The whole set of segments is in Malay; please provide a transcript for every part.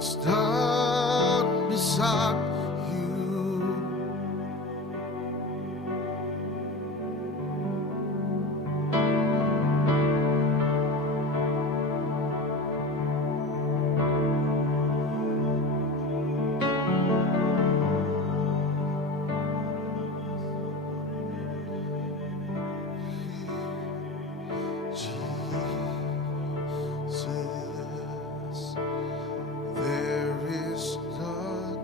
Stand beside you. Jesus, there is none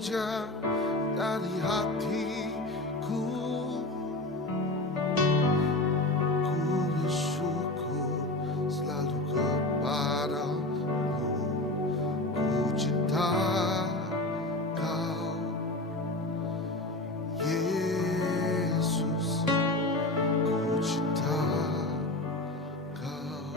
hujan dari hatiku. Ku bersyukur selalu kepadamu. Ku cinta Kau, Yesus. Ku cinta Kau.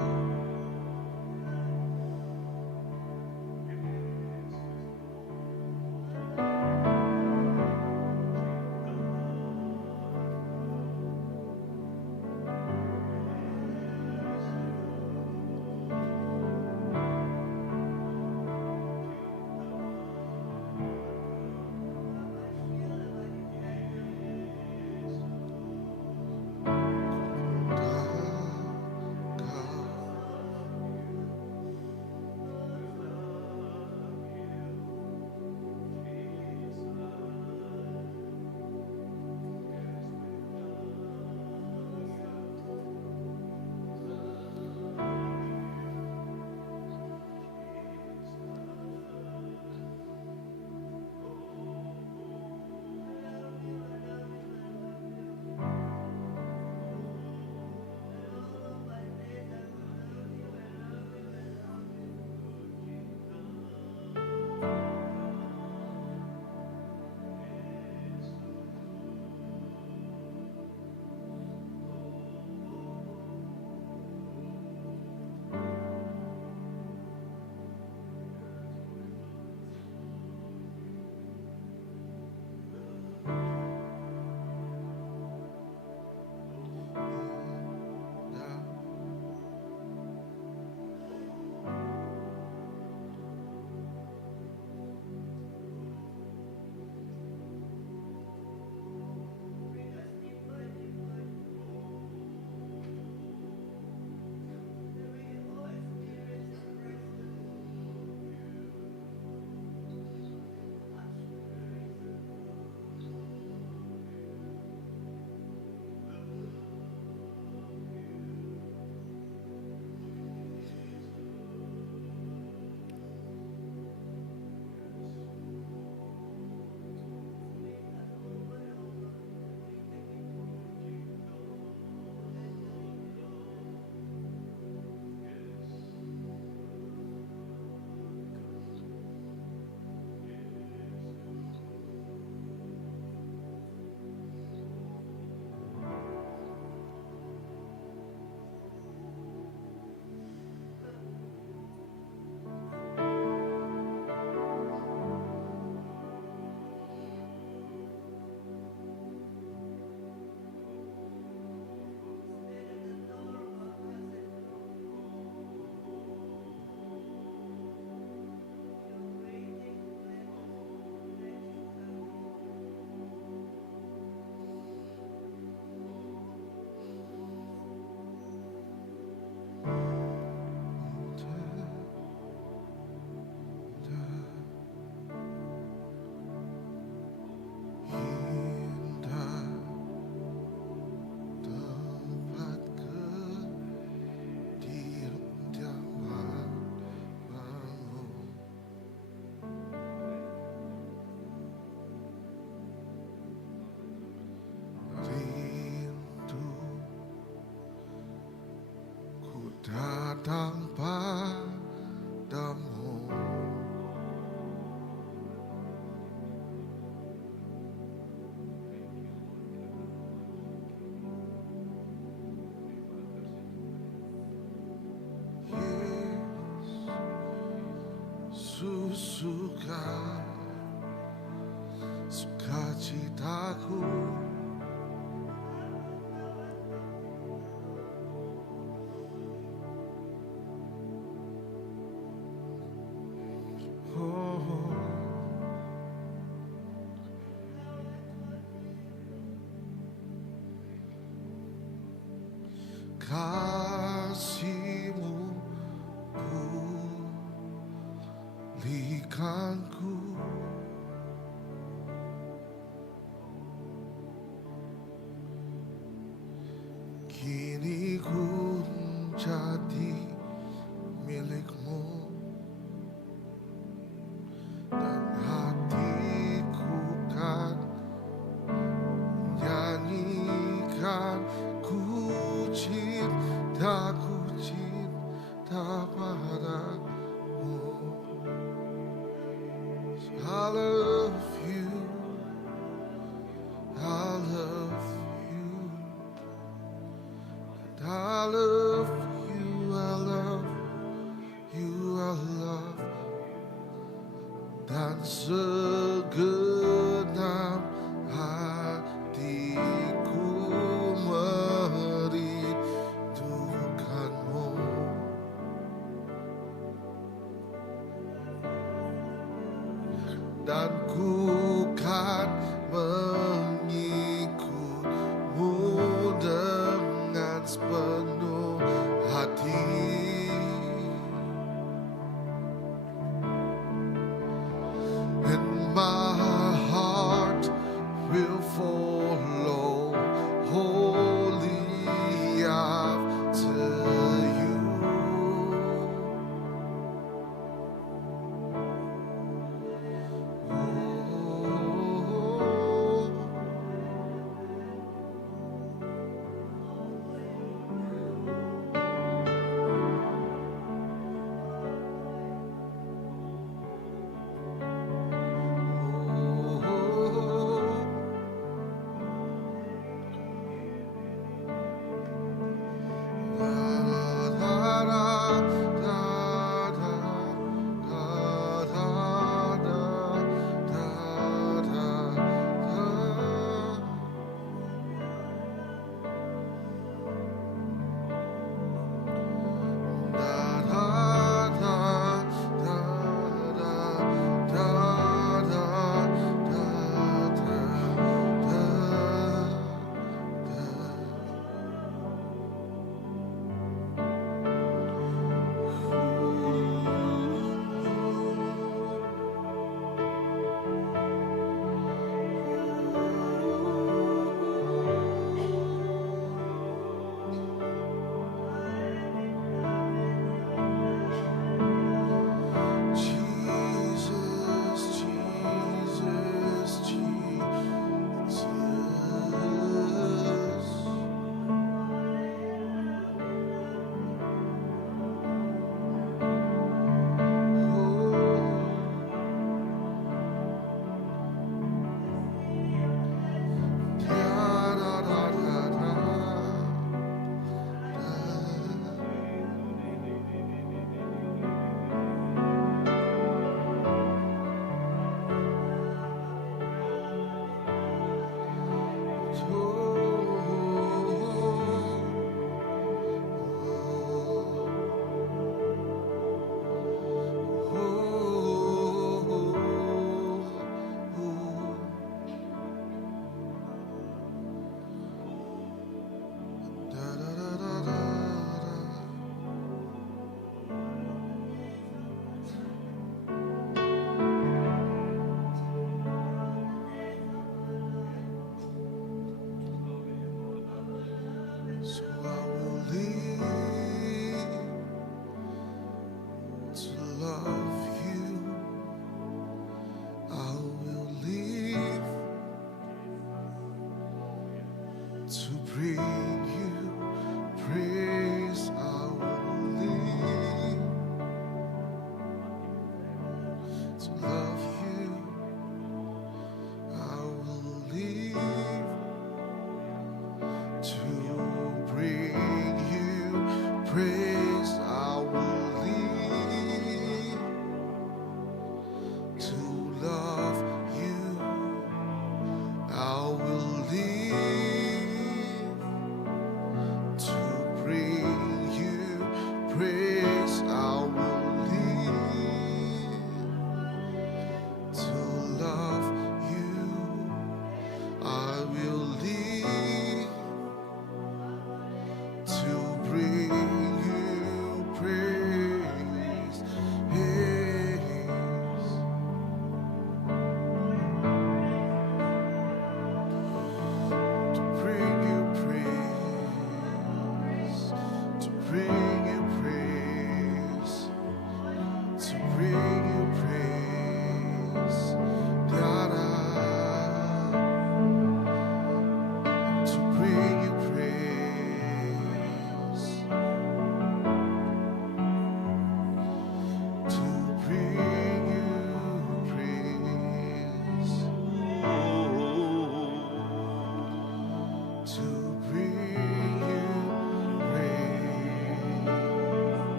Datang padamu, Yesus, sukacitaku. Kasih-Mu pulihkanku. Kini ku jadi milik-Mu dan hati segenap hatiku merindukanmu. Dan ku kan mengikutmu dengan sepenuh hati. And my heart will follow wholly after you. Oh,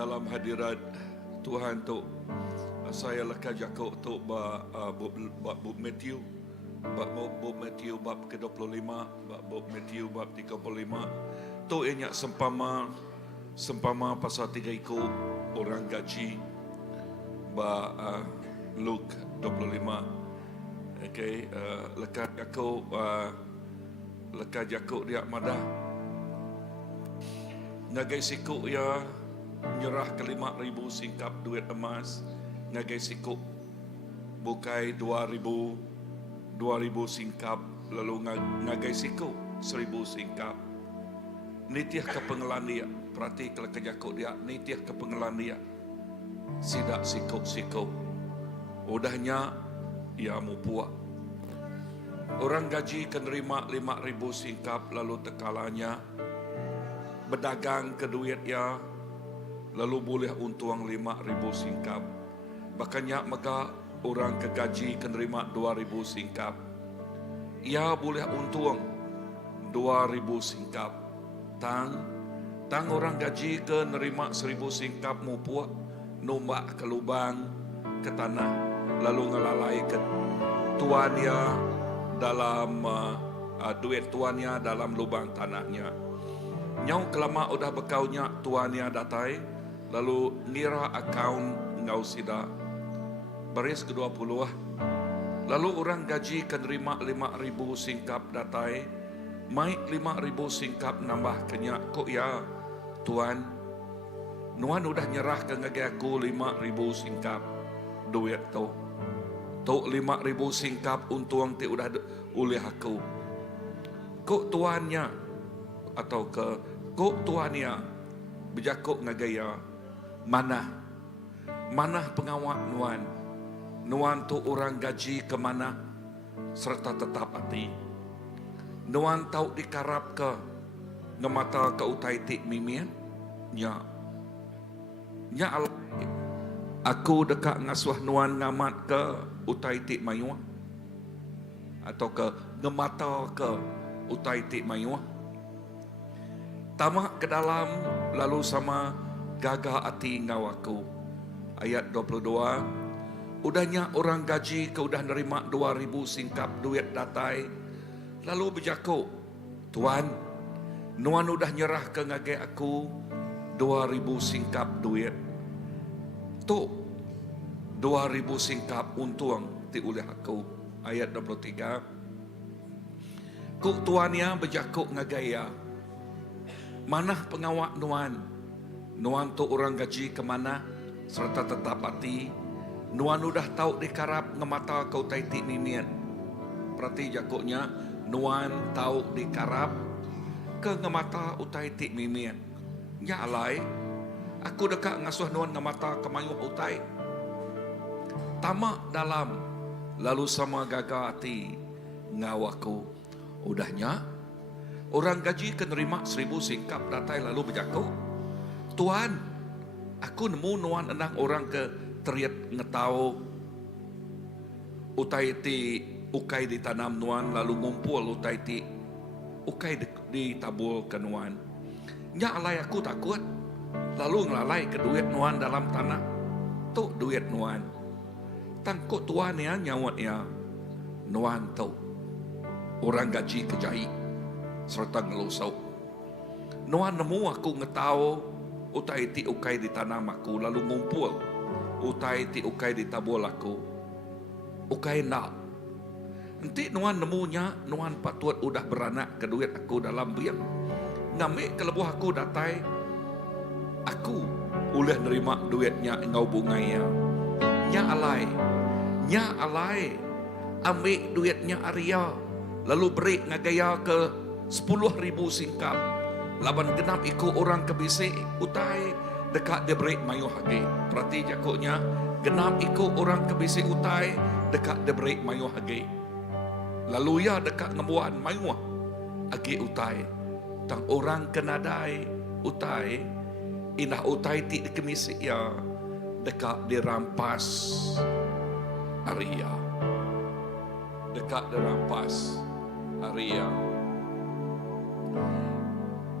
dalam hadirat Tuhan tu saya lekat jakok tu bab Matthew bab Matthew bab ke-25 bab Matthew bab 35 tu ianya sempama pasal 3 ikut orang gaji bab Luke 25. Okey, lekat jakok dia madah ngagai sikuk ya nyerah ke 5,000 singkap duit emas, ngagai sikuk bukai 2,000 singkap, lalu ngagai sikuk 1,000 singkap. Nitiah ke pengelan dia, perhati kalau kejakuk dia, nitiah ke pengelan dia. Sidak sikuk-sikuk. Udahnya ia mupuak. Orang gaji kenerima 5,000 singkap lalu tekalanya berdagang ke duit ya, lalu boleh untung 5,000 singkap. Bahkannya maka orang ke gaji kenerima 2,000 singkap, ia boleh untung 2,000 singkap. Tang orang gaji ke nerima 1,000 singkap mupuak, nombak ke lubang ke tanah, lalu ngelalai ke tuannya dalam duit tuannya dalam lubang tanahnya. Nyau kelama udah bekaunya tuannya datai, lalu ngira akaun ngau sida. Baris ke-20 lalu orang gaji kenerima 5,000 singkap datai, mai 5,000 singkap nambah kenyak. Kok ya tuan, nuan udah nyerah ke ngagi aku 5,000 singkap duit tu. Tok 5,000 singkap untung ti udah oleh aku. Kok tuannya atau kok tuannya berjakuk ngagaya mana pengawak nuan tu orang gaji ke mana serta tetap hati nuan tahu dikarap ke ngemata ke utai tik mimian nya alai aku dekat ngasuh nuan ngamat ke utai tik mayuah atau ke ngemata ke utai tik mayuah tamak ke dalam lalu sama gagah hati ngawaku. Ayat 22, udahnya orang gaji ke udah nerima 2,000 singkap duit datai, lalu berjakuk, tuan, nuan udah nyerah ke ngagai aku 2,000 singkap duit. Tu 2,000 singkap untung ti oleh aku. Ayat 23, kuk tuannya berjakuk ngagaya, mana pengawak nuan tu orang gaji ke mana serta tetap hati nuan udah tahu dikarap ngemata kau taiti mimian. Perhati jakuknya, nuan tahu dikarap ke ngemata utai ti mimian. Ya alai aku dekat ngasuh nuan ngemata kemayuh utai tamak dalam lalu sama gagah hati ngawaku. Udahnya orang gaji kenerima 1,000 singkap datai lalu berjakuk, tuan, aku nemu nuan enang orang ke teriat ngetau utai ti ukai ditanam nuan lalu ngumpul utai ti ukai ditabul ke nuan. Nya alai aku takut lalu ngelalai ke duit nuan dalam tanah. Tu duit nuan. Tangkut tuan ya nyawatnya nuan tu orang gaji kejai serta ngelusau. Nuan nemu aku ngetau utai ti ukai ditanam aku lalu ngumpul utai ti ukai ditabul aku. Ukai nak. Nanti nuan nemunya nuan patut udah beranak ke duit aku dalam biang. Ngambil kelebuh aku datai. Aku boleh nerima duitnya engau bunganya. Nya alai. Ambil duitnya Arya. Lalu beri ngagaya ke 10,000 singkap. Laban genap ikut orang kebisik utai dekat dia beri mayu hage. Perhati jakuknya, genap ikut orang kebisik utai dekat dia beri mayu hage. Lalu ya dekat ngebuan mayu hage utai. Tang orang kenadai utai indah utai ti kemisik ya dekat dirampas Arya. Dekat dirampas Arya.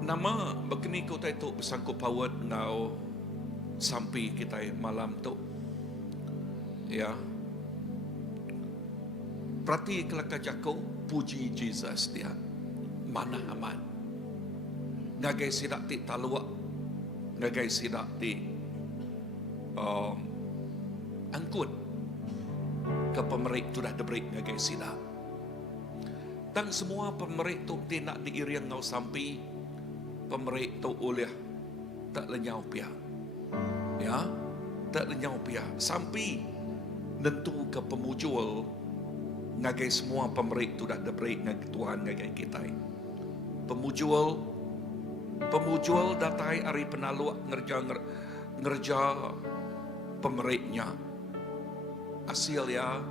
Nama begini kau tahu bersangkut pawat ngau sampai kita malam tu. Ya. Berarti kalau kajaku puji Jesus dia. Mana aman. Ngagai sidak ti talua. Ngagai sidak ti angkut. Ke pemerik tu dah debrik ngagai sidak. Dan semua pemerik tu tidak diiring ngau sampai pemerik tu oleh tak lenyau pihak. Ya, tak lenyau pihak. Sampai nentu ke pemujul ngagai semua pemerik tu dah debrik ngagai Tuhan ngagai kita. Pemujul datai hari penalu ngerja pemeriknya. Hasil ya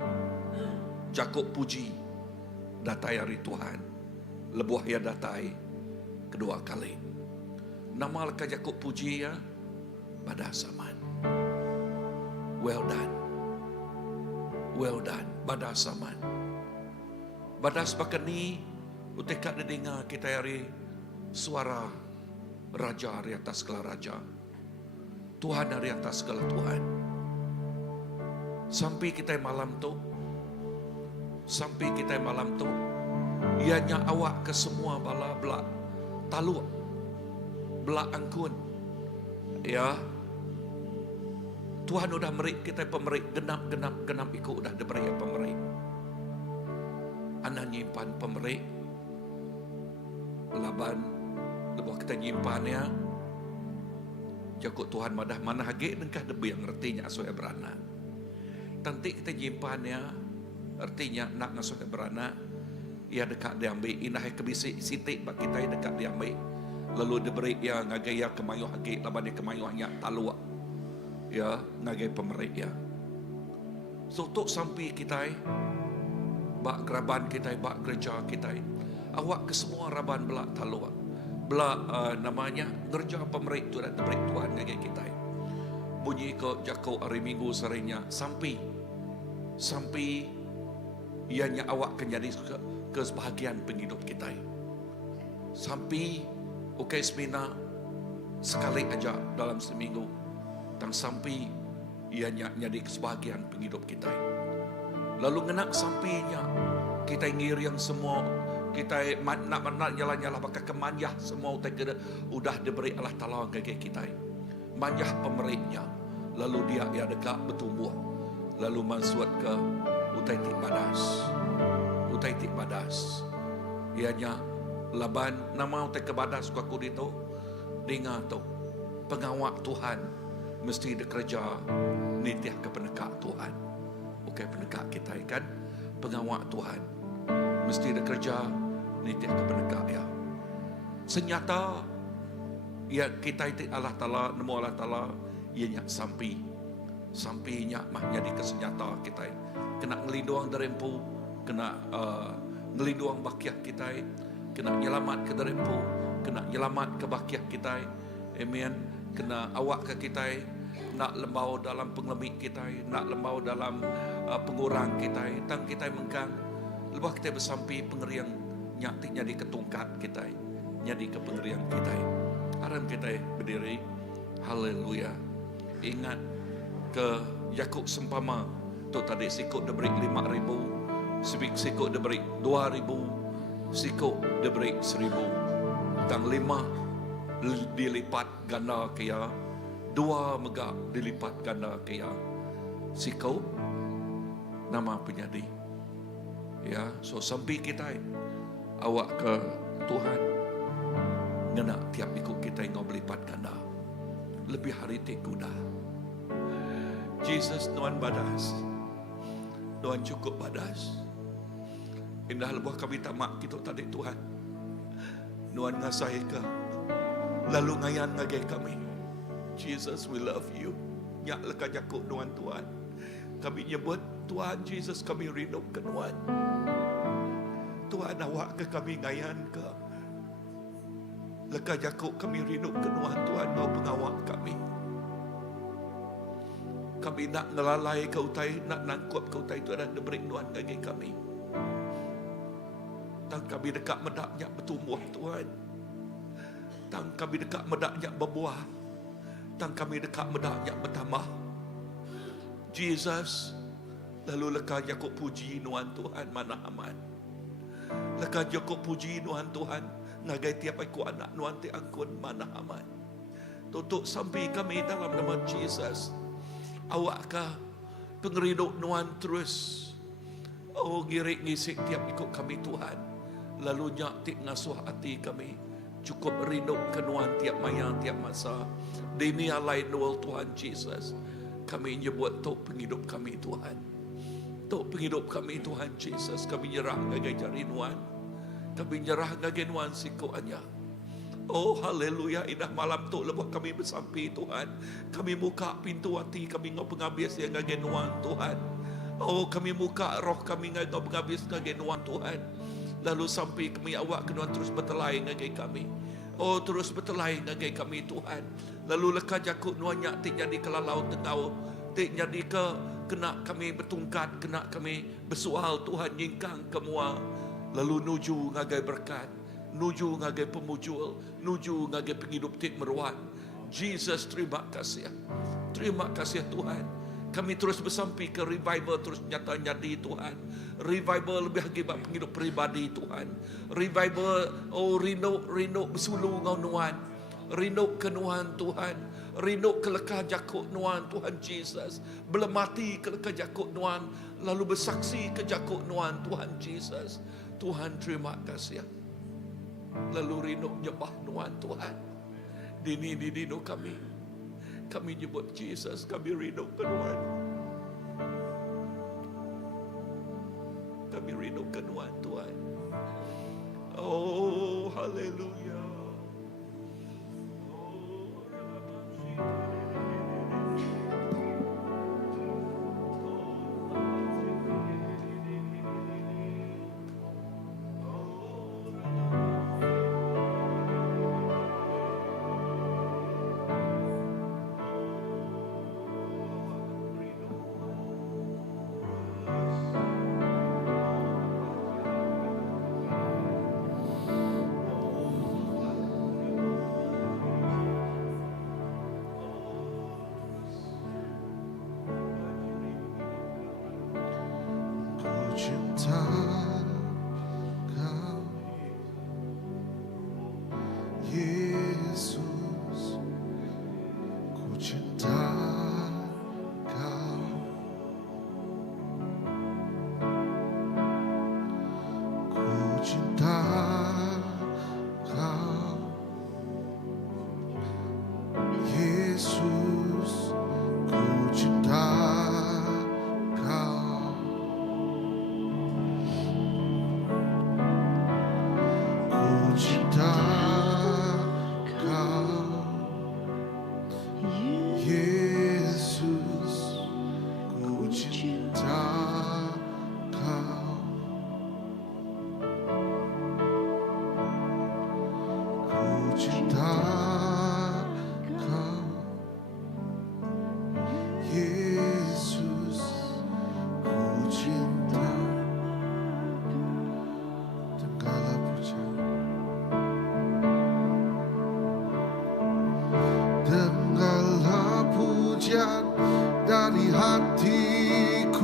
Jakub puji datai hari Tuhan. Lebuh ya datai kedua kali. Nama leka Jakub puji ya pada zaman. Well done. Well done. Pada zaman. Pada sebakan ni utekat dengar kita hari suara Raja hari atas segala Raja. Tuhan hari atas segala Tuhan. Sampai kita malam tu, ianya awak ke semua bala belak talu, belak angkun. Ya, Tuhan udah merik kita pemerik genap ikut udah diberi pemerik. Anak nyimpan pemerik, laban lebuh kita nyimpannya. Jakut Tuhan madah mana hage dengkah debi yang artinya asuh berana. Tanti kita nyimpannya, artinya nak ngasuh berana, ia dekat diambil, indah kebisi sitik bak kita dekat diambil, lalu diberi ia ngagaya kemayuh hagi, laban dia kemayuhnya talua, ya ngagai pemerik ya. So tok sampai kita, bak geraban kita, bak gereja kita, awak ke semua raban belak talua, belak namanya gereja pemerik tu dan diberi Tuhan ngagai kita. Bunyi ke Jakau hari Minggu serinya sampai ianya awak akan jadi ke sebahagian penghidup kita. Sampai semina sekali aja dalam seminggu. Dan sampai ianya jadi sebahagian penghidup kita. Lalu ngenak sampainya kita ngir yang semua kita nak nyala-nyala bakal kemanjah semua udah diberi Allah Ta'ala ke kita. Manjah pemeriknya. Lalu dia dekat bertumbuh. Lalu masuk ke utai tik badas. Ianya laban nama utai ke badas ku dito. Dengar tu pengawak Tuhan mesti bekerja nitiah ke penekak Tuhan. Bukan penekak kita kan. Pengawak Tuhan mesti bekerja nitiah ke penekak ya. Senyata ya kita itu Allah Ta'ala, nemu Allah Ta'ala, ianya sampainya mah jadi kesenyata kita. Kena ngelindung derempu, kena ngelindung bakiah kita, kena nyelamat ke derempu, kena nyelamat ke bakiah kita. Amen. Kena awak ke kita, nak lembau dalam pengelemik kita, nak lembau dalam pengurang kita. Tang kita mengkang, lepas kita bersampai pengeriang nyatik jadi ketungkat kita, jadi ke pengeriang kita. Aram kita berdiri. Haleluya. Ingat ke Yakub sempama tu tadi sikut diberi 5,000, sikut diberi 2,000, sikut diberi 1,000. Dan 5 dilipat ganda kaya, 2 megak dilipat ganda kaya. Sikut nama penyadi. Ya, so sampai kita awak ke Tuhan ngena tiap ikut kita yang melipat ganda. Lebih hari kuda. Jesus Tuhan badas. Tuhan cukup badas. Indah lebuh kami tamak kita tadi Tuhan. Tuhan ngasai ke. Lalu ngayan ngagai kami. Jesus we love you. Nyak leka jakuk Tuhan. Kami nyebut Tuhan Jesus kami rindu ke Tuhan. Tuhan awak ke kami ngayan ke. Leka jakuk kami rindu ke Tuhan mau pengawak kami. Kami nak ngelalai ke utai, nak nangkut ke utai itu adalah diberi Tuhan bagi kami. Dan kami dekat medaknya bertumbuh Tuhan. Dan kami dekat medaknya berbuah. hutang kami dekat mendayak bertambah. Jesus, lalu lekah Yakub puji nuan Tuhan mana aman. Lekah Yakub puji nuan Tuhan, ngagai tiap aku anak nuan ti angkun mana aman. Tutuk sampai kami dalam nama Jesus. Awakkah pengeriduk nuan terus. Oh ngirik ngisik tiap ikut kami Tuhan. Lalu nyak tik ngasuh hati kami. Cukup rindu kenuan tiap mayang tiap masa. Dini alai nual Tuhan Jesus. Kami nyebut Tok penghidup kami Tuhan. Tok penghidup kami Tuhan Jesus. Kami nyerah ngagai jari nuan. Kami nyerah ngagai nuan sikoannya. Oh haleluya, indah malam tu lepas kami bersampai Tuhan. Kami buka pintu hati kami ngau penghabis yang ngagai nuan Tuhan. Oh kami buka roh kami ngau penghabis ngagai nuan Tuhan. Lalu sampai kami awak kenuan terus bertelai ngagai kami. Oh terus bertelai ngagai kami Tuhan. Lalu lekah jakut nuannya tik jadi kelalau tengau. Tik jadi kena kami bertungkat, kena kami bersoal Tuhan nyingkang kemua. Lalu nuju ngagai berkat. Nuju ngagai pemujul, nuju ngagai penghidup tik meruat. Jesus, terima kasih. Terima kasih Tuhan. Kami terus bersampai ke revival terus nyata-nyata Tuhan. Revival lebih akibat penghidup pribadi Tuhan. Revival, oh rindu bersulu ngau nuan. Rindu ke nuan Tuhan. Rindu ke lekah jakut nuan Tuhan Jesus. Belum mati ke lekah jakut nuan. Lalu bersaksi ke jakut nuan Tuhan Jesus. Tuhan terima kasih. Lalu rindu nyembah nuan Tuhan. Dini kami. Kami nyebut Jesus. Kami rindu ke nuan. Kami rindu ke nuan Tuhan. Oh haleluya. Cinta Kau Yesus, ku cinta Kau, ku cinta Kau Yesus, ku cinta Kau. Cinta Kau Yesus, ku cinta Kau, ku cinta Kau Yesus, ku cinta. Segala puja, dengarlah pujian dari hatiku.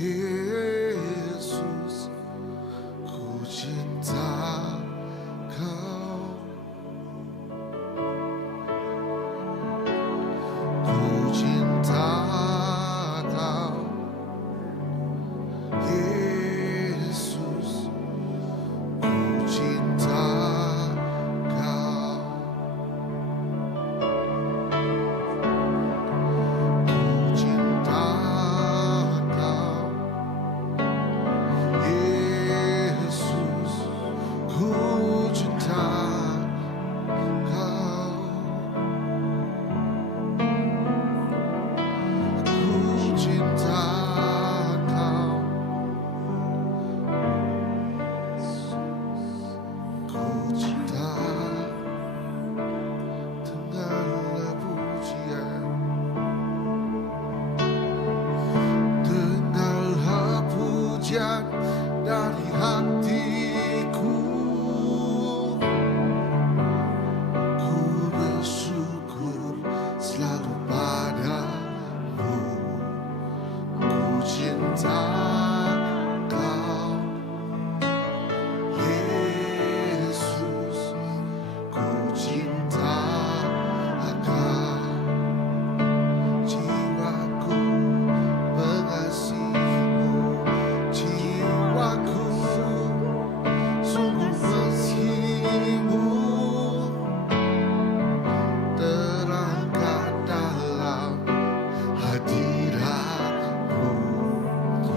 Yesus, ku cinta Kau, ku cinta Kau, Yesus, ku cinta Kau, ku cinta Kau, Yesus, ku cinta Kau, ku cinta Kau, ku cinta. Dengarlah pujian, dengarlah pujian dari hatiku. Ku bersyukur selalu padamu. Ku cinta Kau, Yesus. Ku cinta Kau, jiwaku mengasihimu, jiwaku sungguh mengasihimu. Terangkat dalam hadiratmu, ku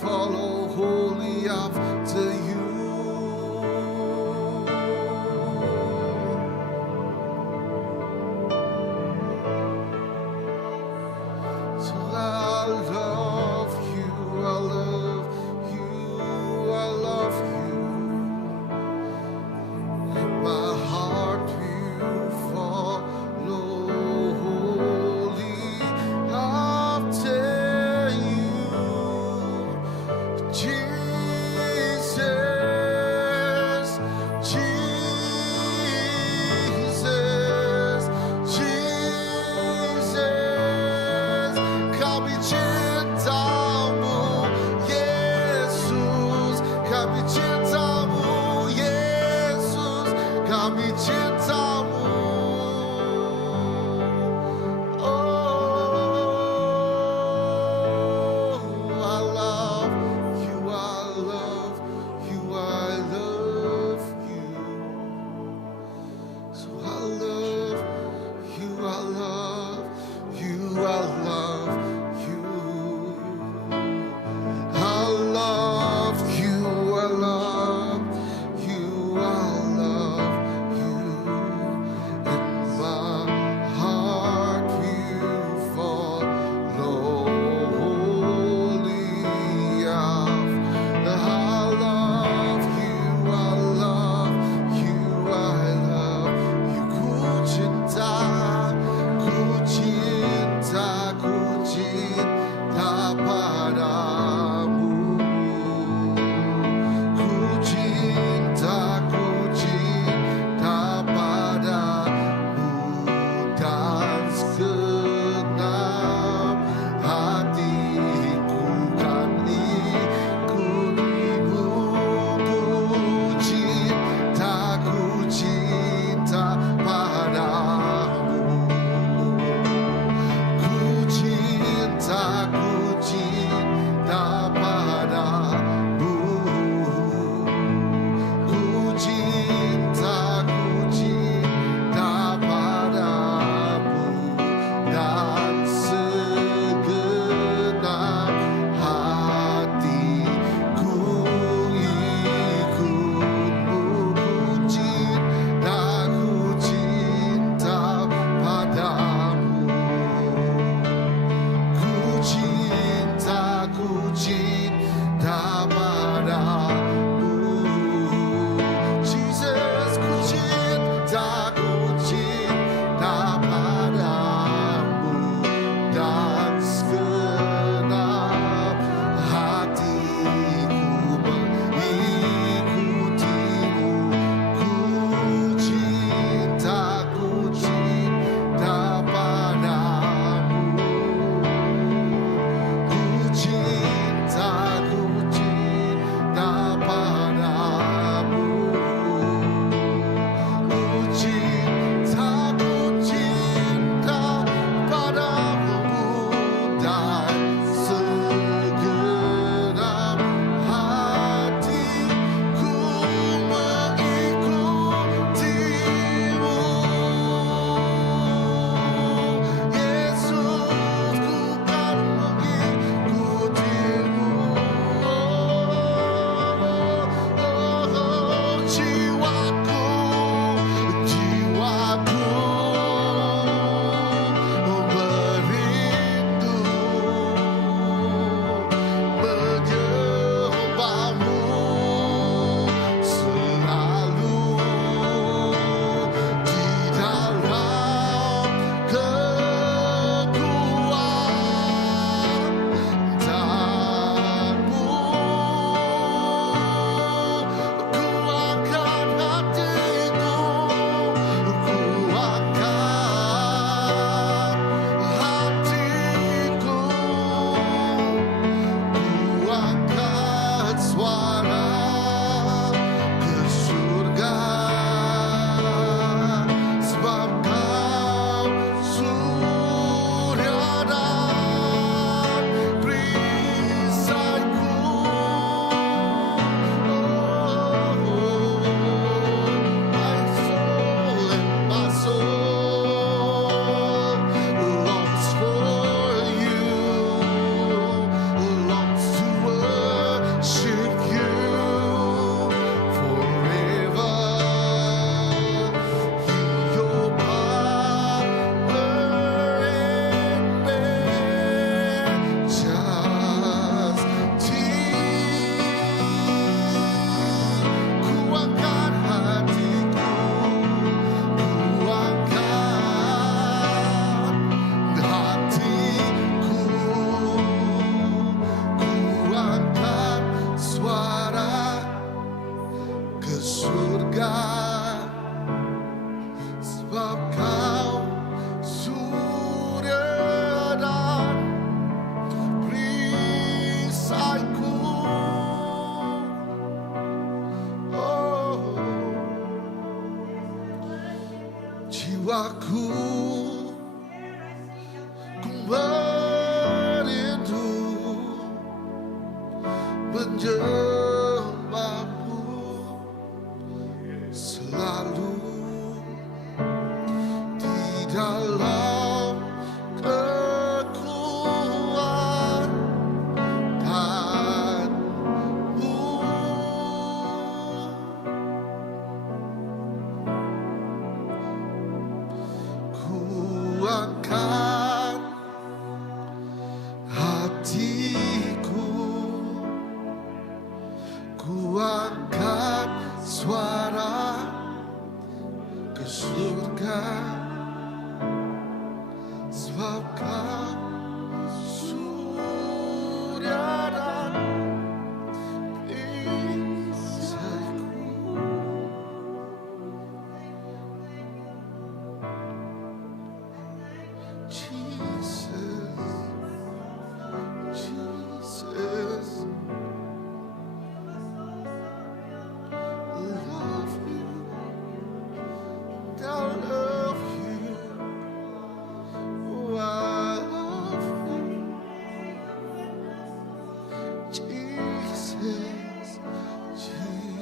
follow wholly after you. So I love you, I love you, I love you. And my heart will follow wholly after you, Jesus. menyembahmu selalu di dalam kekuatanmu. Ku angkat hatiku, ku angkat suara ke surga, sebab Kau surya dan perisaiku. Jesus, Jesus, love you, I love you, oh, I love you, Jesus, Jesus.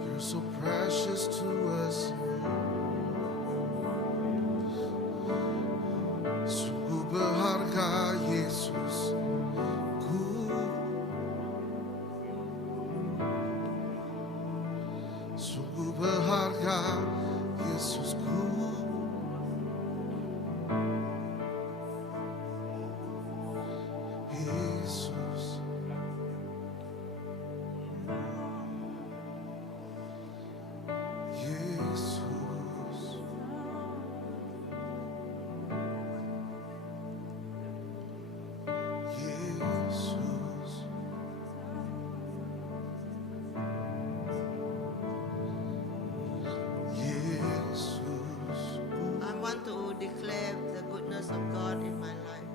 You're so precious to us. Sungguh berharga Yesus ku. Sungguh berharga Yesusku. Yesus, Yesus, Yesus. Yesus. I want to declare the goodness of God in my life.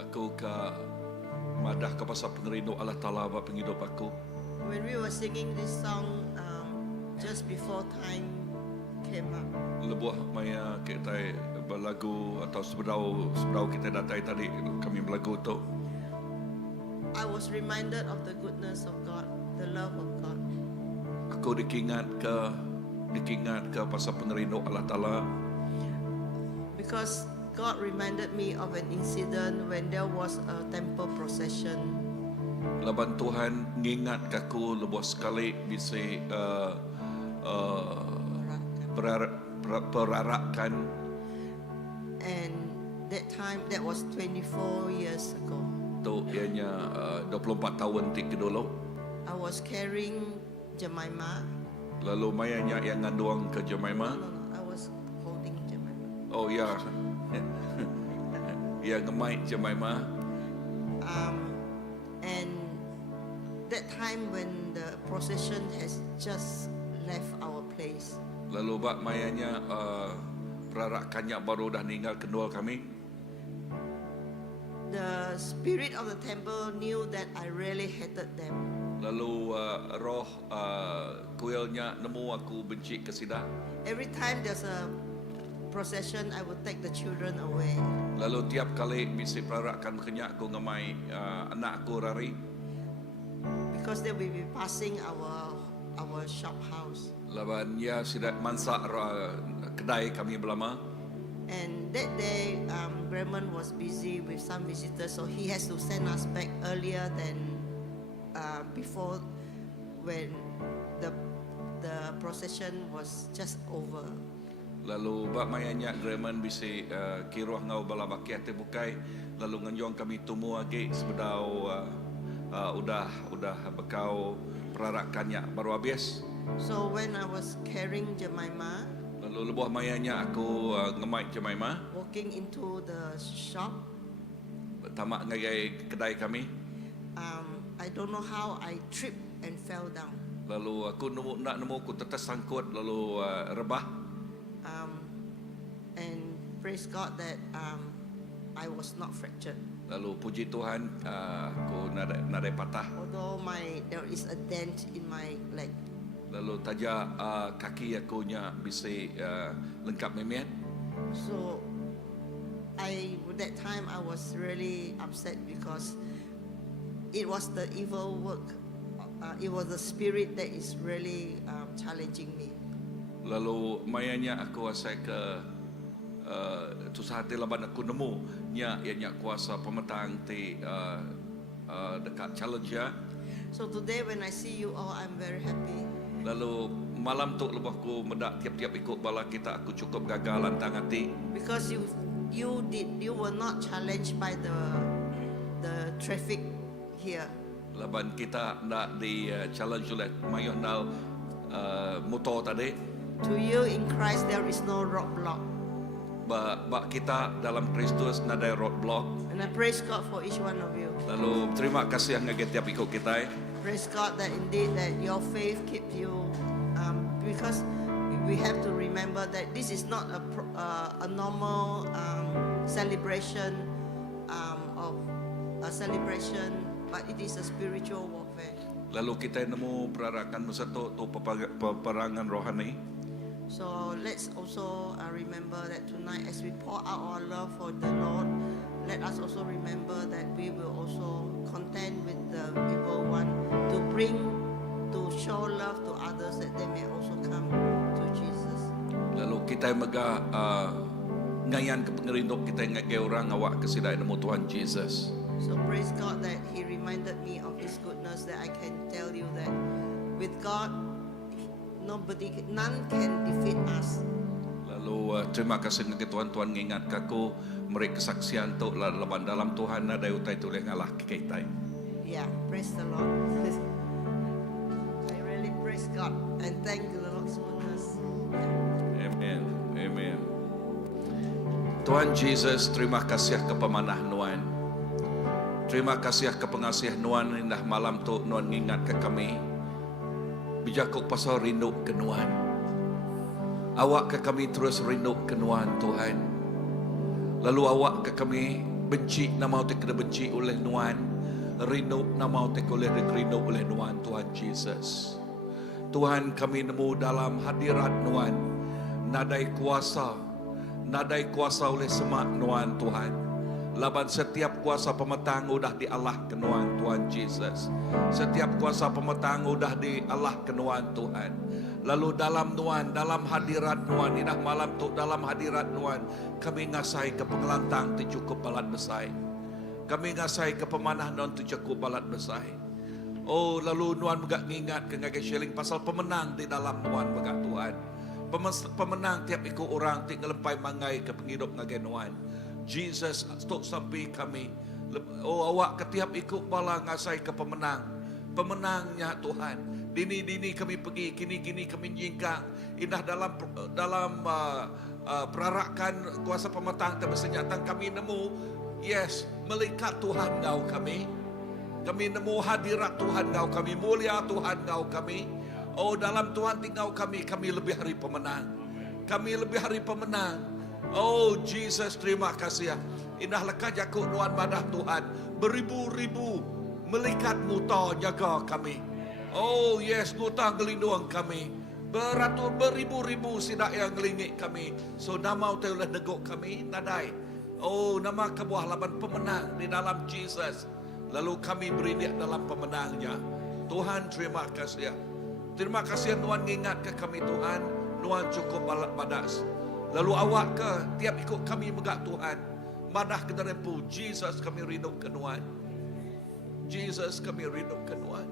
Aku ka madah ka pasal pengerindu Allah Ta'ala ba penghidup aku. When we were singing this song just before time came up, Lebuh maya kita berlagu atau sebedau kita datai tadi kami berlagu tu. I was reminded of the goodness of God, the love of God. Aku dikingat ke pasal pengerindu Allah Ta'ala. Because God reminded me of an incident when there was a temple procession. Laban Tuhan ngingat kaku lebuh sekali bisa perarakan. And that time, that was 24 years ago. Tu ianya 24 tahun tik dulu. I was carrying Jemima. Lalu mayanya yang nganduang ke Jemima. No, I was holding Jemima. Oh ya. Ya ngemai Jemima. And that time when the procession has just left our place, Lalu bak mayanya perarakannya baru dah ninggal kendua kami. the spirit of the temple knew that I really hated them. Lalu roh kuilnya nemu aku benci ke sida. Every time there's a procession, I would take the children away. Lalu tiap kali misi perarakan kenyak aku ngemai anak aku rari. Because they will be passing our shop house. Laban ya sida mansak kedai kami belama. And that day, Bremen was busy with some visitors, so he has to send us back earlier than before, when the procession was just over. Lalu bak mayanya Greman bisi kiruah ngau bala bakiat bukai. Lalu nganjong kami tumu lagi sebedau udah bekau perarakannya baru habis. So when I was carrying Jemima, Lalu Lalu lebuh mayanya aku ngemai Jemaima. walking into the shop. Tamak ngagai kedai kami. I don't know how I tripped and fell down. Lalu aku nemu aku tetes sangkut lalu rebah. And praise God that I was not fractured. Lalu puji Tuhan aku nadai patah. Although there is a dent in my leg. Lalu taja kaki aku nya bisa lengkap memian. So that time I was really upset because it was the evil work. It was the spirit that is really challenging me. Lalu mayanya aku asai ke tu sahati laban aku nemu nya kuasa pemetang ti dekat challenge ya. So today when I see you all, I'm very happy. Lalu malam tu lepas aku medak tiap-tiap ikut bala kita aku cukup gagal lantang hati. Because you were not challenged by the traffic here. Laban kita nak di challenge oleh mayonal motor tadi. To you in Christ there is no roadblock. Bak kita dalam Kristus nadai roadblock. And I praise God for each one of you. Lalu terima kasih ngagai tiap ikut kita. Praise God that indeed that your faith keep you, because we have to remember that this is not a normal celebration of a celebration, but it is a spiritual warfare. Lalu kita nemu perarakan satu tu peperangan rohani. So let's also remember that tonight as we pour out our love for the Lord, let us also remember that we will also contend with the evil one to show love to others that they may also come to Jesus. Lalu kita mega ngayan ke pengerindok kita ngagai orang awak kesidai nemu Tuhan Jesus. So praise God that He reminded me of His goodness, that I can tell you that with God, none can defeat us. Lalu terima kasih ngagai Tuhan ngingat kaku mereka kesaksian tu laban dalam Tuhan ada utai tu ngalah kita. Yeah, praise the Lord. I really praise God and thank the Lord's goodness. Amen. Amen. Tuhan Jesus, terima kasih ke pemanah Nuan. Terima kasih ke pengasih Nuan indah malam tu Nuan ingat ke kami. Bijakuk pasal rindu ke Nuan. Awak ke kami terus rindu ke Nuan Tuhan. Lalu awak ke kami benci nama te kena benci oleh Nuan. Rindu nama te oleh rindu oleh Nuan Tuhan Jesus. Tuhan kami nemu dalam hadirat Nuan. Nadai kuasa oleh semak Nuan Tuhan. Laban setiap kuasa pemetang udah di Allah kenuan Tuhan Jesus. Setiap kuasa pemetang udah di Allah kenuan Tuhan. Lalu dalam Nuan, dalam hadirat Nuan, indah malam tu dalam hadirat Nuan, kami ngasai ke pengelantang tu cukup balat besai. Kami ngasai ke pemanah Nuan tu cukup balat besai. Oh, lalu Nuan megak ngingat ke ngagai sharing pasal pemenang di dalam Nuan megak Tuhan. Pemenang tiap ikut orang ti ngelempai mangai ke penghidup ngagai Nuan. Jesus stok sampai kami. Oh, awak ketiap ikut bala ngasai ke pemenang. Pemenangnya Tuhan. Dini kami pergi, kini kami jingkang. Indah dalam perarakan kuasa pemetang terbersenyata kami nemu, yes, melihat Tuhan ngau kami. Kami nemu hadirat Tuhan ngau kami, mulia Tuhan ngau kami. Oh, dalam Tuhan tinggal kami lebih hari pemenang. Kami lebih hari pemenang. Oh Jesus, terima kasih ya. Indah lekah jakuk nuan madah Tuhan. Beribu-ribu melikat muta jaga kami. Oh yes, muta ngelindung kami. Beribu-ribu sidak yang ngelingik kami. So nama utai oleh negok kami nadai. Oh, nama kebuah laban pemenang di dalam Jesus. Lalu kami berindik dalam pemenangnya. Tuhan terima kasih ya. Terima kasih Tuhan ingat ke kami Tuhan. Tuhan cukup balak badas. Lalu awak ke tiap ikut kami megak Tuhan. Madah ke darempu. Jesus kami rindu ke Tuhan. Jesus kami rindu ke Tuhan.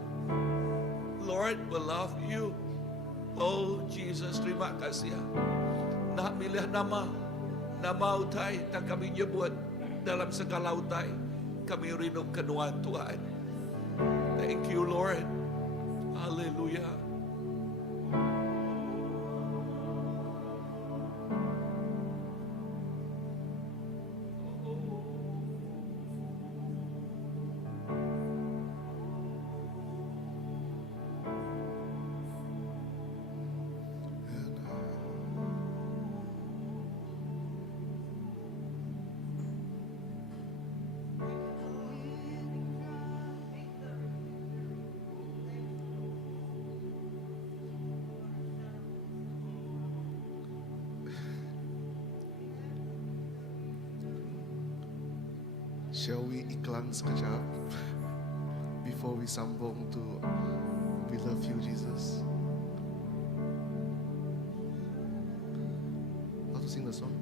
Lord we love you. Oh Jesus terima kasih ya. Nak milih nama utai tak kami nyebut dalam segala utai. Kami rindu ke Tuhan. Thank you Lord. Hallelujah. Shall we iklan sekejap before we sambung to We Love You Jesus? How to sing the song?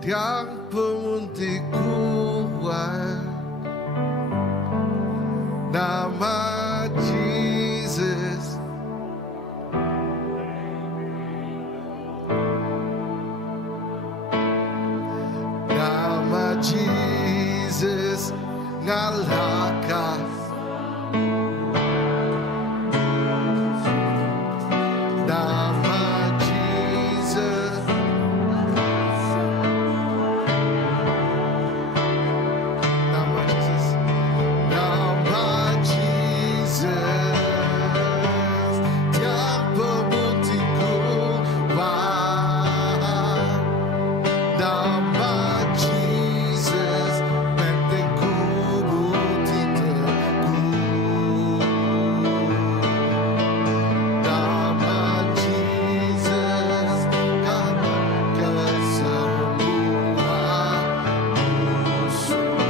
Tiang pemuntik kuat, nama Jesus. Nama Jesus ngalahkan. Nama Jesus. Nama Jesus. Nama Jesus. Tiap pemutih kuat. Nama Jesus. Benteng putih teguh. Nama Jesus. Kalahkan semua musuh.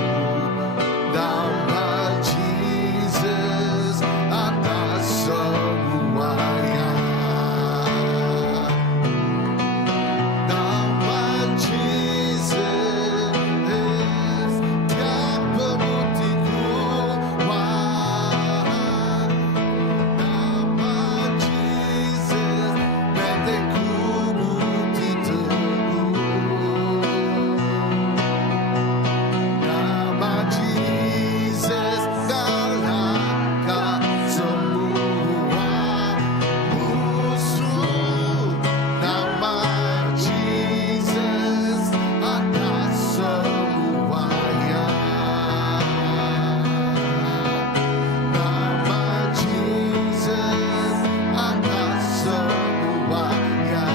Nama Jesus atas semuanya. Nama Jesus tiap pemutih kuat. Nama Jesus benteng putih teguh. Nama Jesus kalahkan semua musuh. Nama Jesus atas semuanya. Nama Jesus atas semuanya.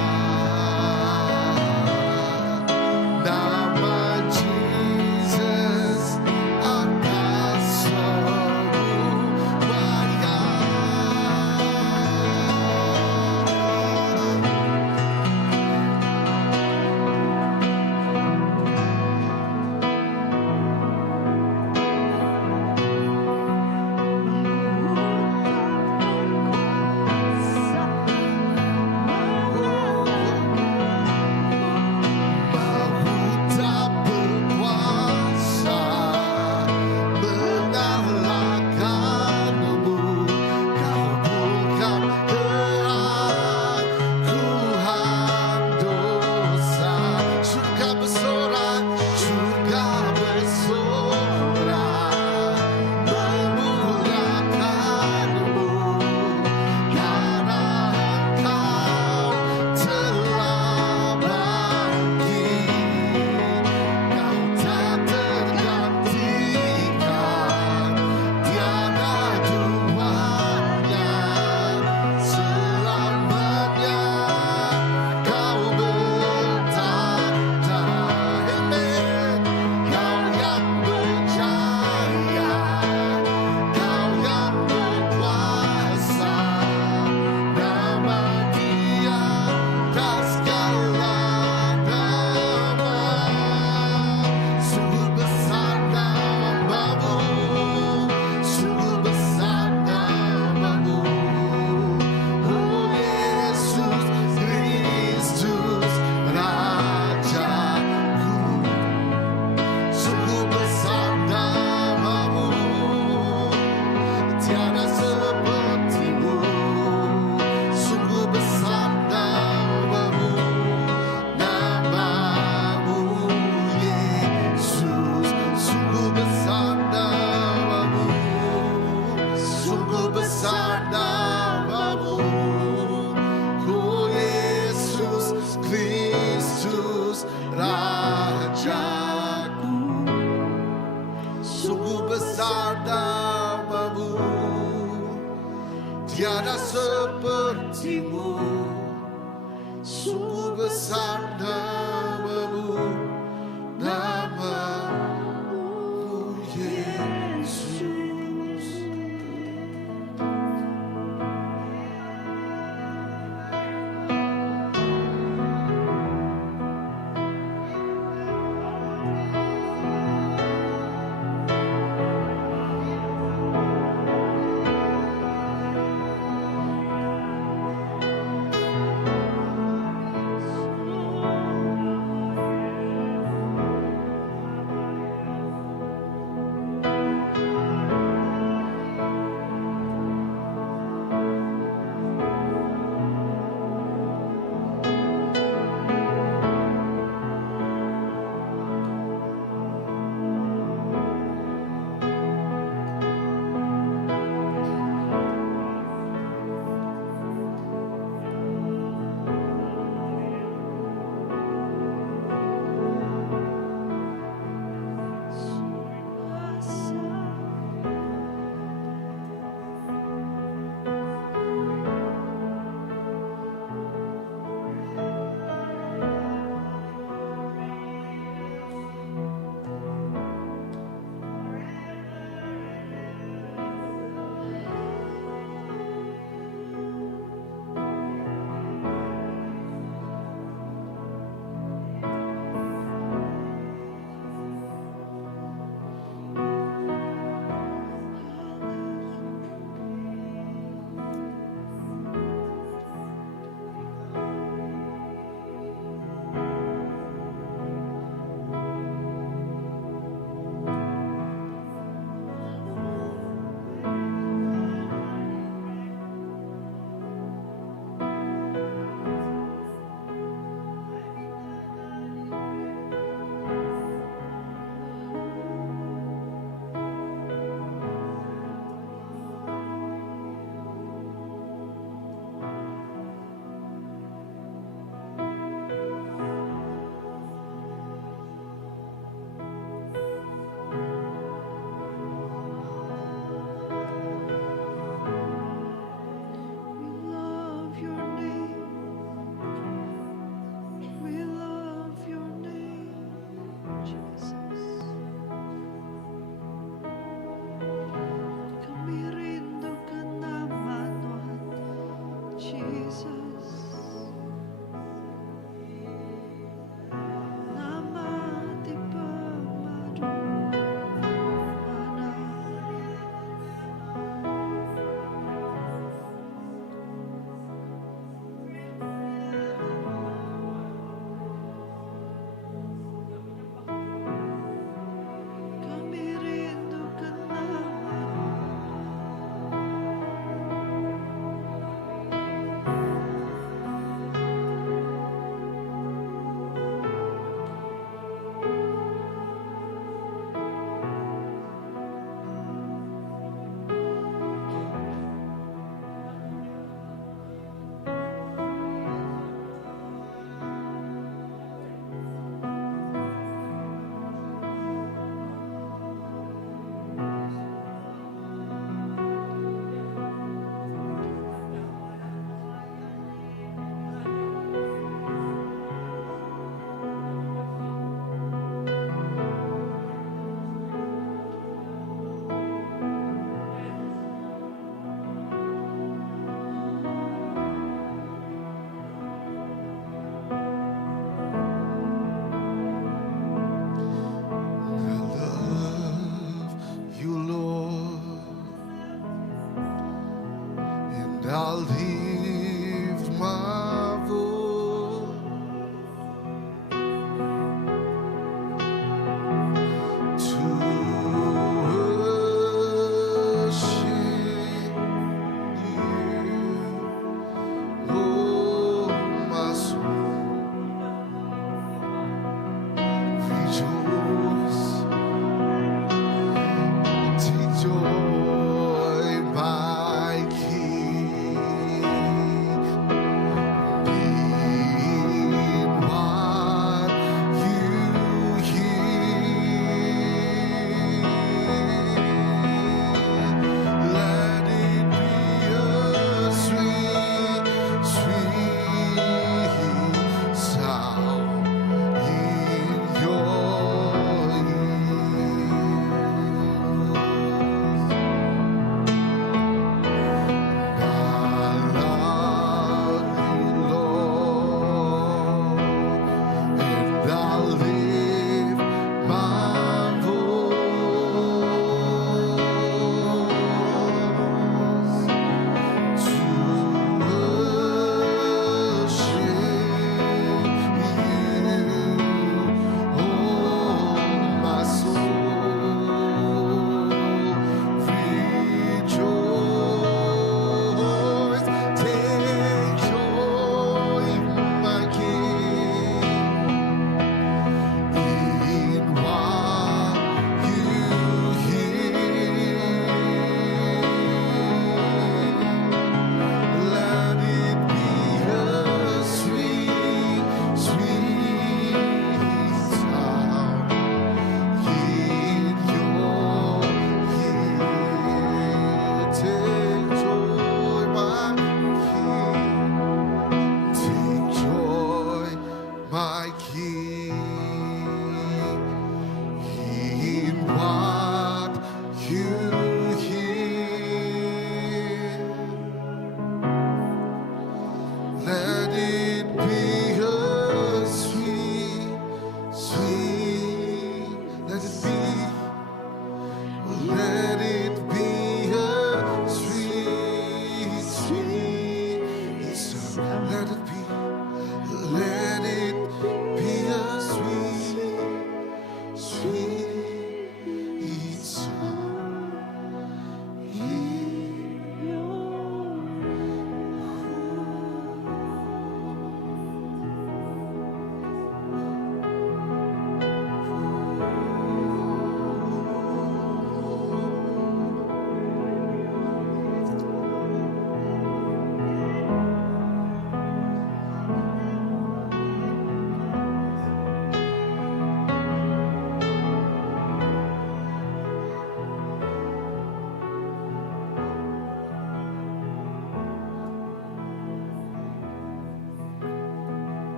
Nama Jesus atas Mahu tak berkuasa mengalahkanmu. Kau bukan Tuhan dosa. Surga bersorak memuliakanmu. Karena Engkau telah bangkit. Kau tak tergantikan, tiada duanya. Selamanya Kau bertahta. Amen. Kau yang berjaya, Kau yang berkuasa. Nama Dia atas segala nama. Sungguh besar namamu, sungguh besar namamu. Oh Yesus Kristus Rajaku. Sungguh besar namamu, tiada sepertimu. Sungguh besar namamu, namamu Yesus. Sungguh besar namamu, sungguh besar namamu. Oh Yesus Kristus Rajaku. Sungguh besar namamu, tiada sepertimu. Sungguh besar namamu, namamu Yesus.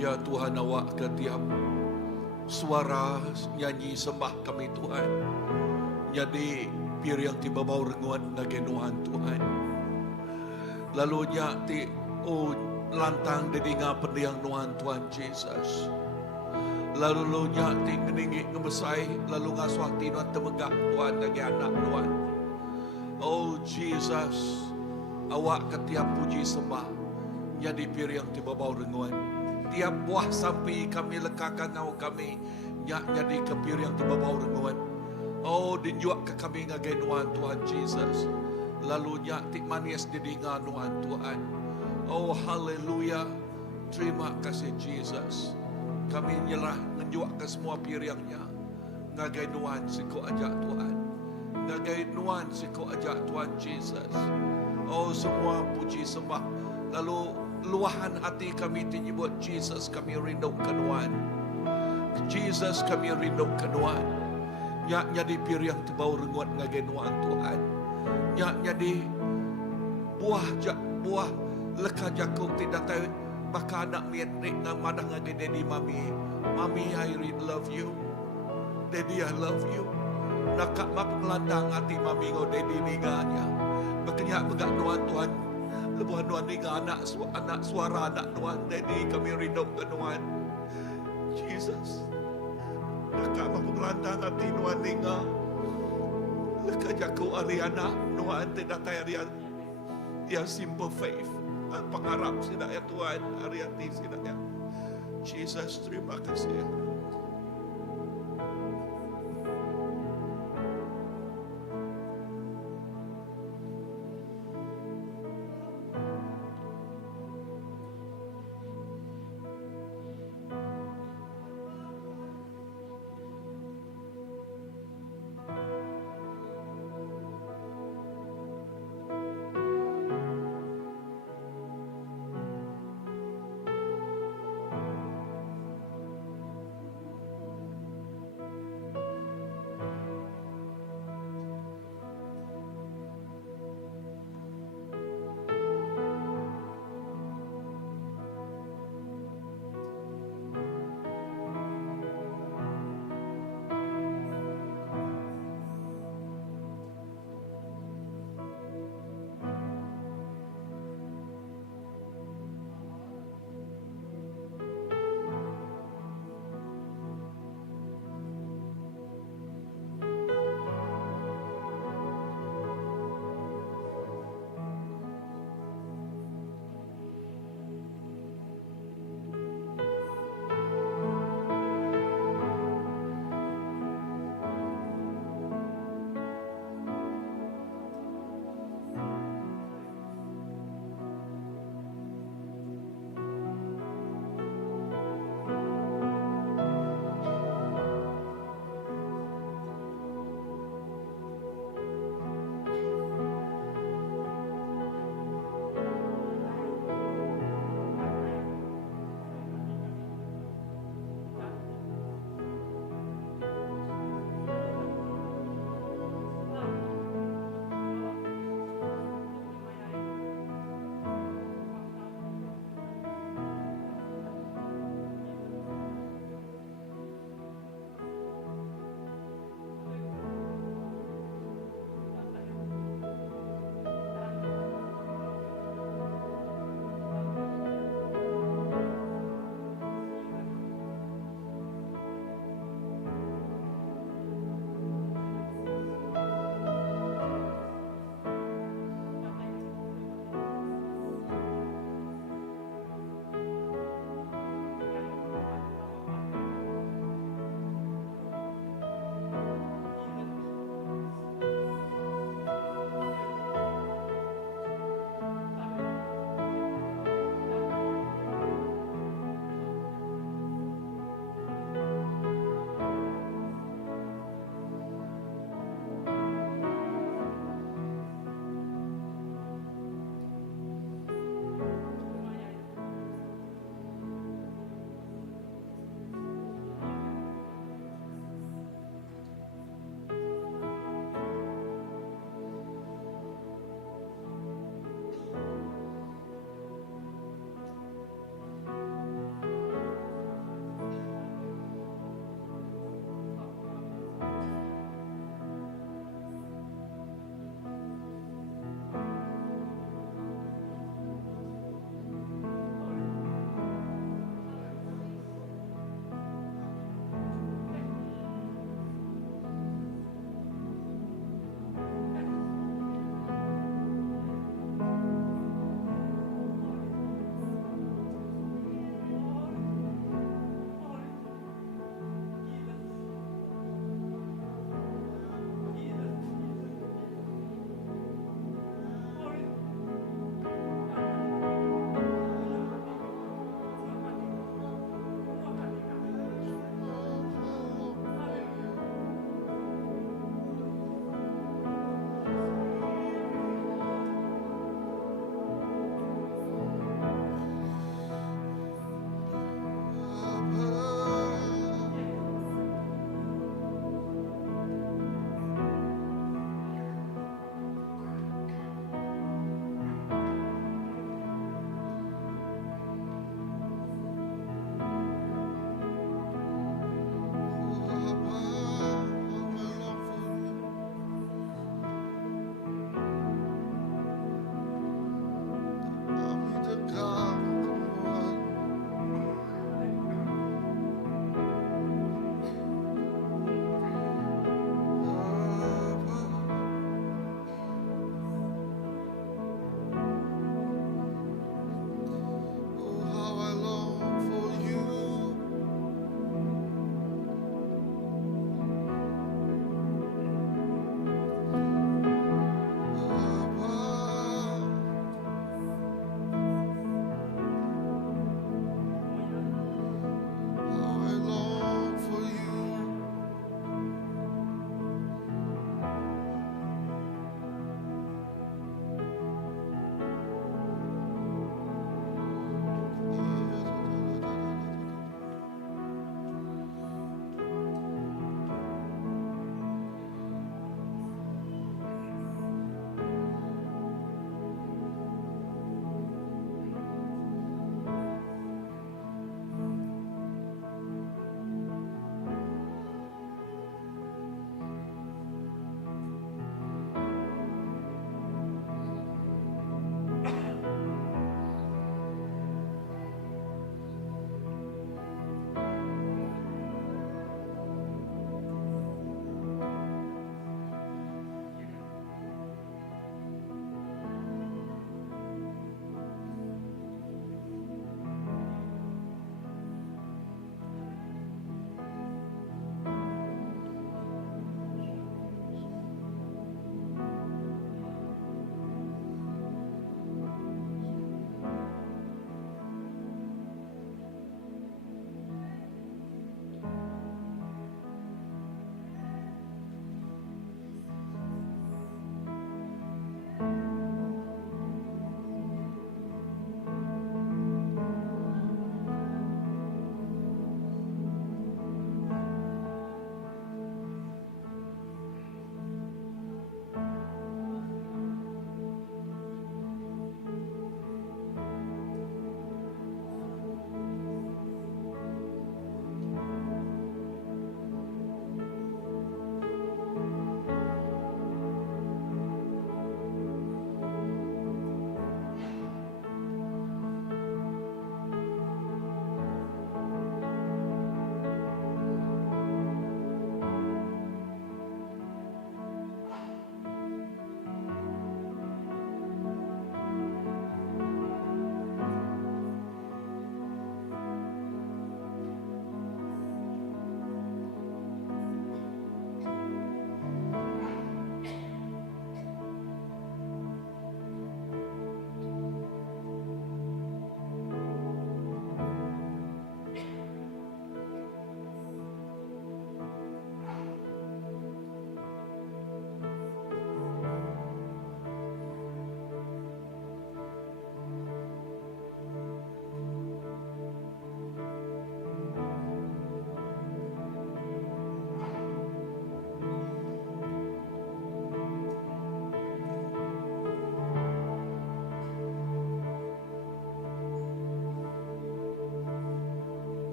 Ya Tuhan, awak ketiap suara nyanyi sembah kami Tuhan. Jadi piriang tiba bau renguan nagenuan Tuhan. Lalu ti lantang dedinga pendiang nuan Tuhan Jesus. Lalu lo ti ngeningi ngemesai lalu ngaswati nuan temegak Tuhan nagi anak nuan. Oh Jesus, awak ketiap puji sembah jadi piriang tiba bau renguan. Tiap buah sampai kami lekakan ngau kami jadi kepir yang tiba bau renguan. Oh dinjuak ke kami ngagai nuan Tuhan Jesus. Lalu tik manis didinga nuan Tuhan. Oh haleluya. Terima kasih Jesus. Kami nyerah ngenjuak ke semua piriangnya. Ngagai nuan siko ajak Tuhan. Ngagai nuan siko ajak Tuhan Jesus. Oh semua puji sembah. Lalu luahan hati kami tinggi buat Jesus, kami rindu kenuan. Jesus kami rindu kenuan. Nyak jadi pir yang tebau renguat ngagai nuan Tuhan. Nyak jadi buah leka jakuk tidak tahu maka anak miet ngamadah ngagai daddy mami. Mami I really love you. Daddy I love you. Nakak map ngelandang hati mami ngo daddy niganya. Bekenyak begak nuan Tuhan. Lebuhan nuan ni anak suara anak nuan. Daddy kami rindu ke nuan. Jesus. Nakak mampu ngelandang hati nuan ni nga. Leka jaku Ariana nuan tidak tayarian. Ya simple faith. Pengharap sidak ya Tuhan. Ariati sidak ya. Jesus terima kasih.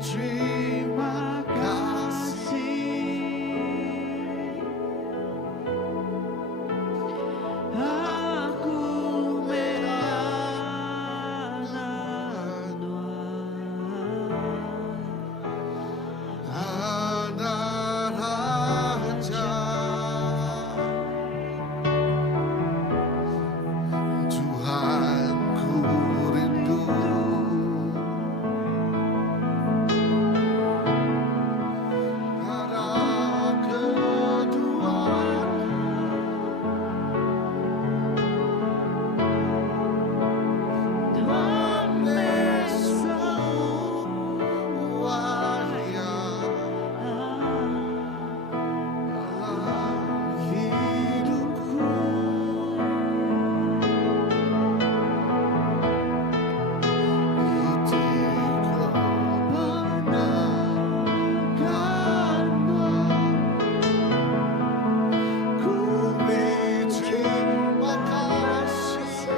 terima kasih. Aku Anak Raja, Tuhanku rindu. Pada keduamu, Tuhan Yesus wahya dalam hidupku. Ketika mendengarkanmu, ku berterima kasih.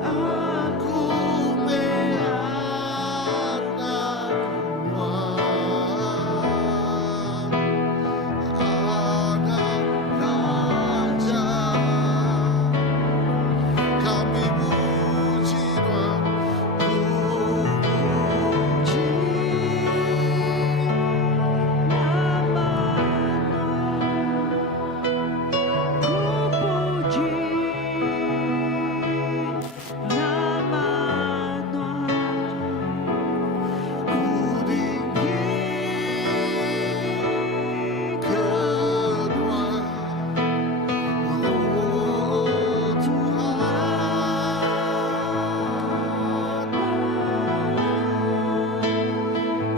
Aku anak raja, kami puji Tuhan, ku puji ku tinggi kedua, oh Tuhan,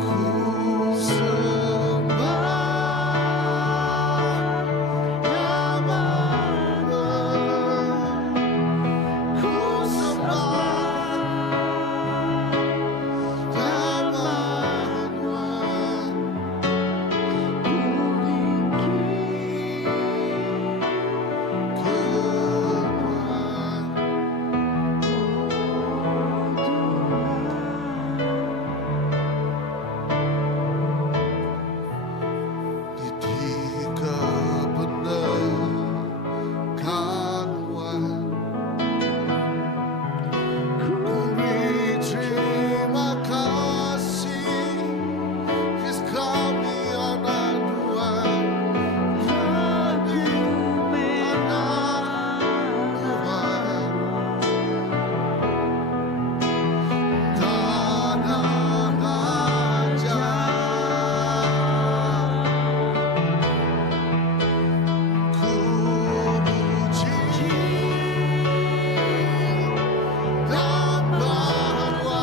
ku sembah nama-Mu, ku sembah nama-Mu, ku tinggi ketika pendengaran ku berterima kasih. Yes, kami anak Tuhan, kami anak Tuhan, tanah raja, ku puji nama-Mu,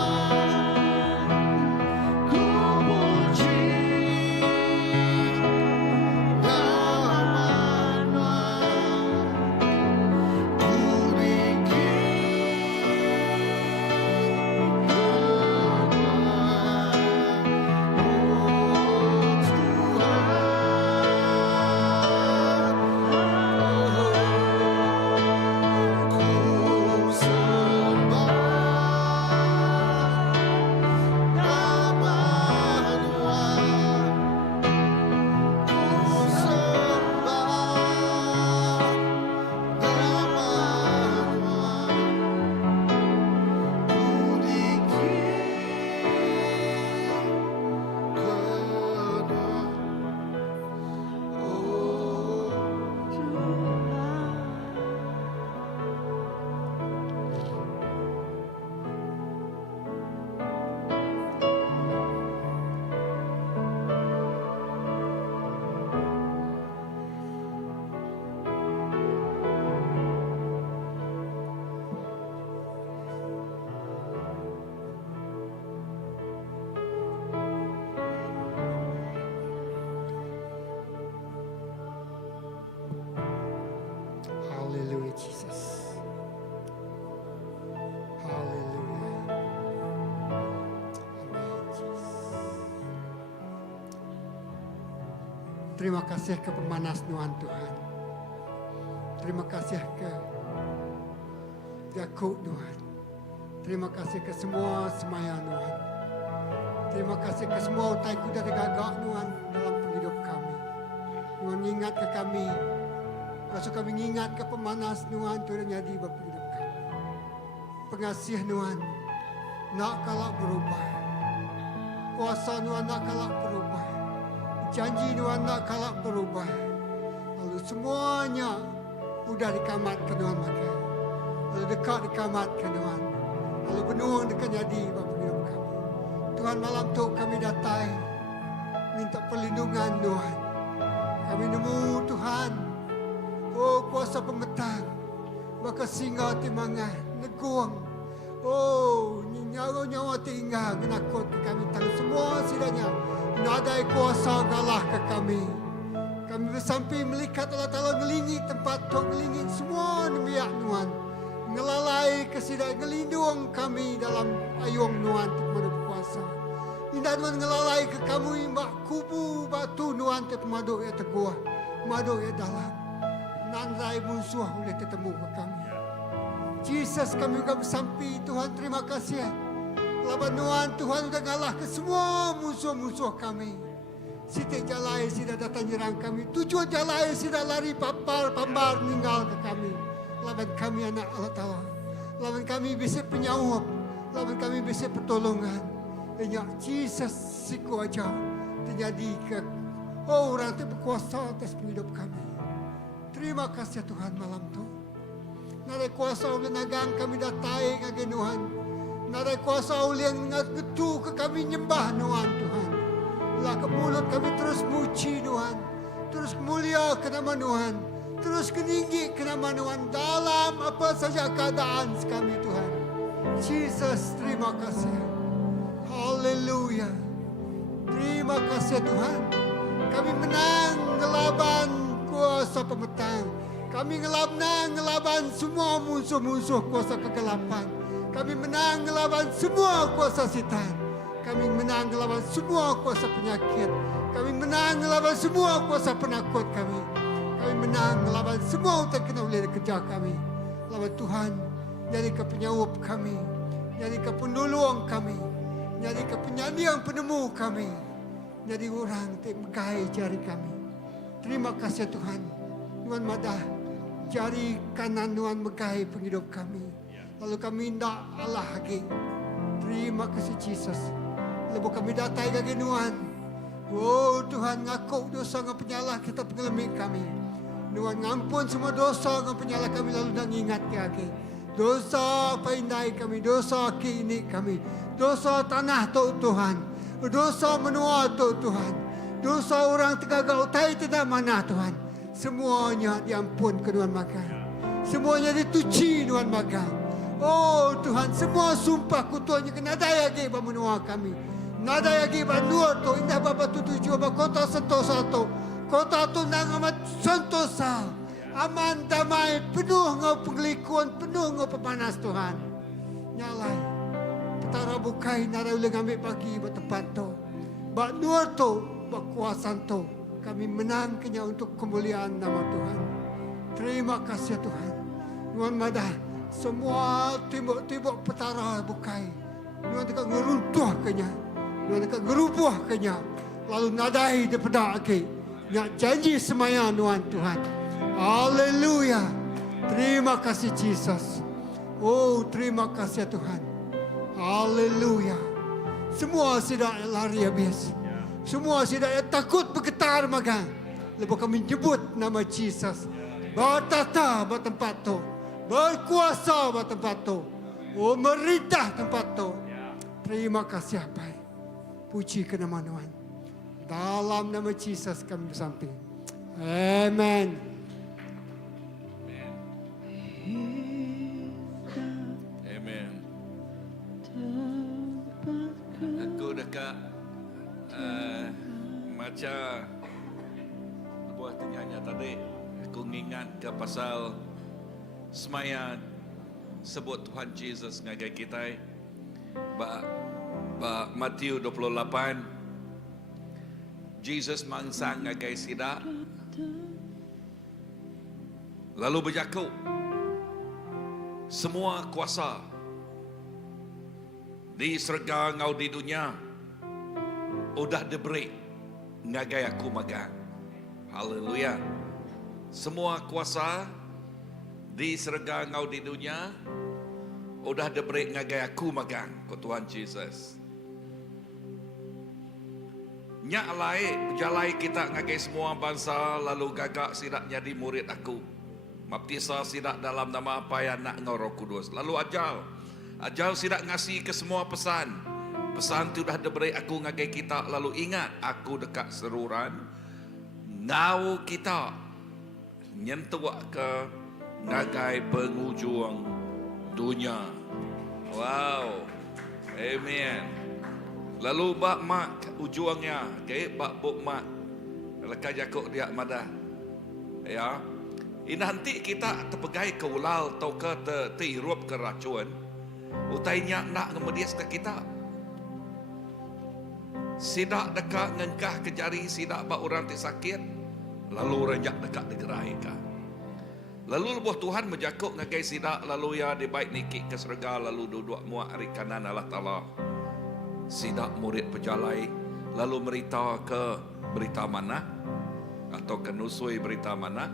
ku puji nama-Mu, ku tinggi Hallelujah, Jesus. Hallelujah. Amen, Jesus. Terima kasih ke pemanas Tuhan Tuhan. Terima kasih ke Yakub Tuhan. Terima kasih ke semua semaya Tuhan. Terima kasih ke semua utai kuda gagak Tuhan dalam hidup kami. Tuhan ingat ke kami. Masuk kami ingat ke pemanas Tuhan Tuhan jadi bapa hidup kami. Pengasih Tuhan nak kalah berubah. Kuasa Tuhan nak kalah berubah. Janji Tuhan nak kalah berubah. Lalu semuanya udah dikamatkan Tuhan maka. Lalu dekat dikamatkan Tuhan. Lalu penuh dekat jadi bapa hidup kami. Tuhan malam tu kami datang minta perlindungan Tuhan. Kami nemu Tuhan. Oh kuasa pemetang. Maka singa timangan neguang. Oh nyawa-nyawa tinggal menakut ke kami. Tangan semua sidanya. Nadai kuasa galah ke kami. Kami bersampai melihat Allah Ta'ala ngelingit tempat tu. Ngelingit semua nemiak Tuhan. Ngelalai kesidai ngelindung kami dalam ayung Tuhan Tuhan kuasa. Indah Tuhan ngelalai ke kami mbak kubu batu Tuhan terpemaduk ya teguah. Maduk ya dalam. Nandai musuh boleh ketemu ke kami. Jesus kami juga bersampai Tuhan terima kasih. Laban Tuhan sudah ngalah ke semua musuh-musuh kami. Sitik jalai sudah datang nyerang kami. Tujuh jalai sudah lari pambar meninggal ke kami. Laban kami anak Allah Ta'ala. Laban kami bisa penyawab. Laban kami bisa pertolongan. Hanya Jesus siku aja terjadi ke orang yang berkuasa atas hidup kami. Terima kasih Tuhan malam tu. Nada kuasa oleh nagang kami datai ngage Tuhan. Nada kuasa oleh yang ngetu ke kami nyembah Tuhan. Lah ke mulut kami terus muji Tuhan. Terus mulia ke nama Tuhan. Terus keninggi ke nama Tuhan dalam apa saja keadaan kami Tuhan. Jesus terima kasih. Haleluya. Terima kasih Tuhan. Kami menang ngelaban kuasa pemetang. Kami ngelaban semua musuh-musuh kuasa kegelapan. Kami menang ngelaban semua kuasa setan. Kami menang ngelaban semua kuasa penyakit. Kami menang ngelaban semua kuasa penakut kami. Kami menang ngelaban semua yang kena oleh kerja kami. Lawan Tuhan, jadi ke penyawab kami. Jadi ke penolong kami. Jadi ke penyanyi yang penemu kami. Jadi orang yang megai jari kami. Terima kasih Tuhan. Tuhan madah jari kanan Tuhan megai penghidup kami. Lalu kami tidak Allah lagi. Terima kasih Jesus. Lalu kami datang lagi Tuhan. Oh Tuhan ngaku dosa dengan penyalah kita pengelemik kami. Tuhan ngampun semua dosa dengan penyalah kami lalu dah ingat lagi. Dosa apa indai kami, dosa kini kami. Dosa tanah tu Tuhan. Dosa menua tu Tuhan. Dosa orang tegagau tai tidak mana Tuhan. Semuanya diampun ke Tuhan makan. Semuanya dituci Tuhan makan. Oh Tuhan, semua sumpah kutuanya kena daya lagi menua kami. Nada lagi banua tu indah bapa tu tujuh bapa kota sentosa tu. Kota tu nang amat sentosa. Aman damai penuh ngau penglikuan, penuh ngau pemanas Tuhan. Nyalai. Petara bukai nada uleng ambil pagi buat tempat tu. Bak nur tu, bak kuasan tu. Kami menang kenya untuk kemuliaan nama Tuhan. Terima kasih Tuhan. Tuhan madah semua tibuk-tibuk petara bukai. Tuhan dekat ngeruntuh kenya. Tuhan dekat ngerubuh kenya. Lalu nadai daripada akhir. Nak janji semaya Tuhan. Haleluya. Terima kasih Jesus. Oh terima kasih Tuhan. Haleluya. Semua sudah lari habis. Semua sudah takut bergetar makan. Lepas kami nyebut nama Jesus. Bertata buat tempat tu. Berkuasa buat tempat tu. Oh merintah tempat tu. Terima kasih Bapak. Puji ke nama Tuhan. Dalam nama Jesus kami bersamping. Amen. Amen. Aku dekat macam buat tanya tadi. Aku ingat ke pasal semaya sebut Tuhan Yesus ngagai kita. Ba Matius 28. Jesus mangsang ngagai sidak. Lalu berjakut semua kuasa Di serga ngau di dunia, udah diberi ngagai aku magang. Haleluya. Semua kuasa di serga ngau di dunia, udah diberi ngagai aku magang. Ko Tuhan Jesus. Nyak lai, berjalai kita ngagai semua bangsa, lalu gagak sidak jadi murid aku. Baptisa sidak dalam nama apa yang nak ngau Roh Kudus. Lalu Ajal sidak ngasih ke semua pesan. Pesan tu dah diberi aku ngagai kita. Lalu ingat aku dekat seruran. Ngau kita nyentuh ke ngagai penghujung dunia. Wow. Amen. Lalu bak mak ujungnya. Okay, bak buk mak. Lekas jakuk dia madah. Ya. Ini nanti kita terpegai ke ulal atau ke terhirup ke racun. Utainya nak ngemedias ke kita. Sidak dekat ngengkah ke jari, sidak bak orang tak sakit. Lalu renjak dekat digerai ka. Lalu lebuh Tuhan menjakuk ngagai sidak, lalu ya dibaik nikik ke serga, lalu duduk muak hari kanan Allah Ta'ala. Sidak murid pejalai, lalu berita mana? Atau kenusui berita mana?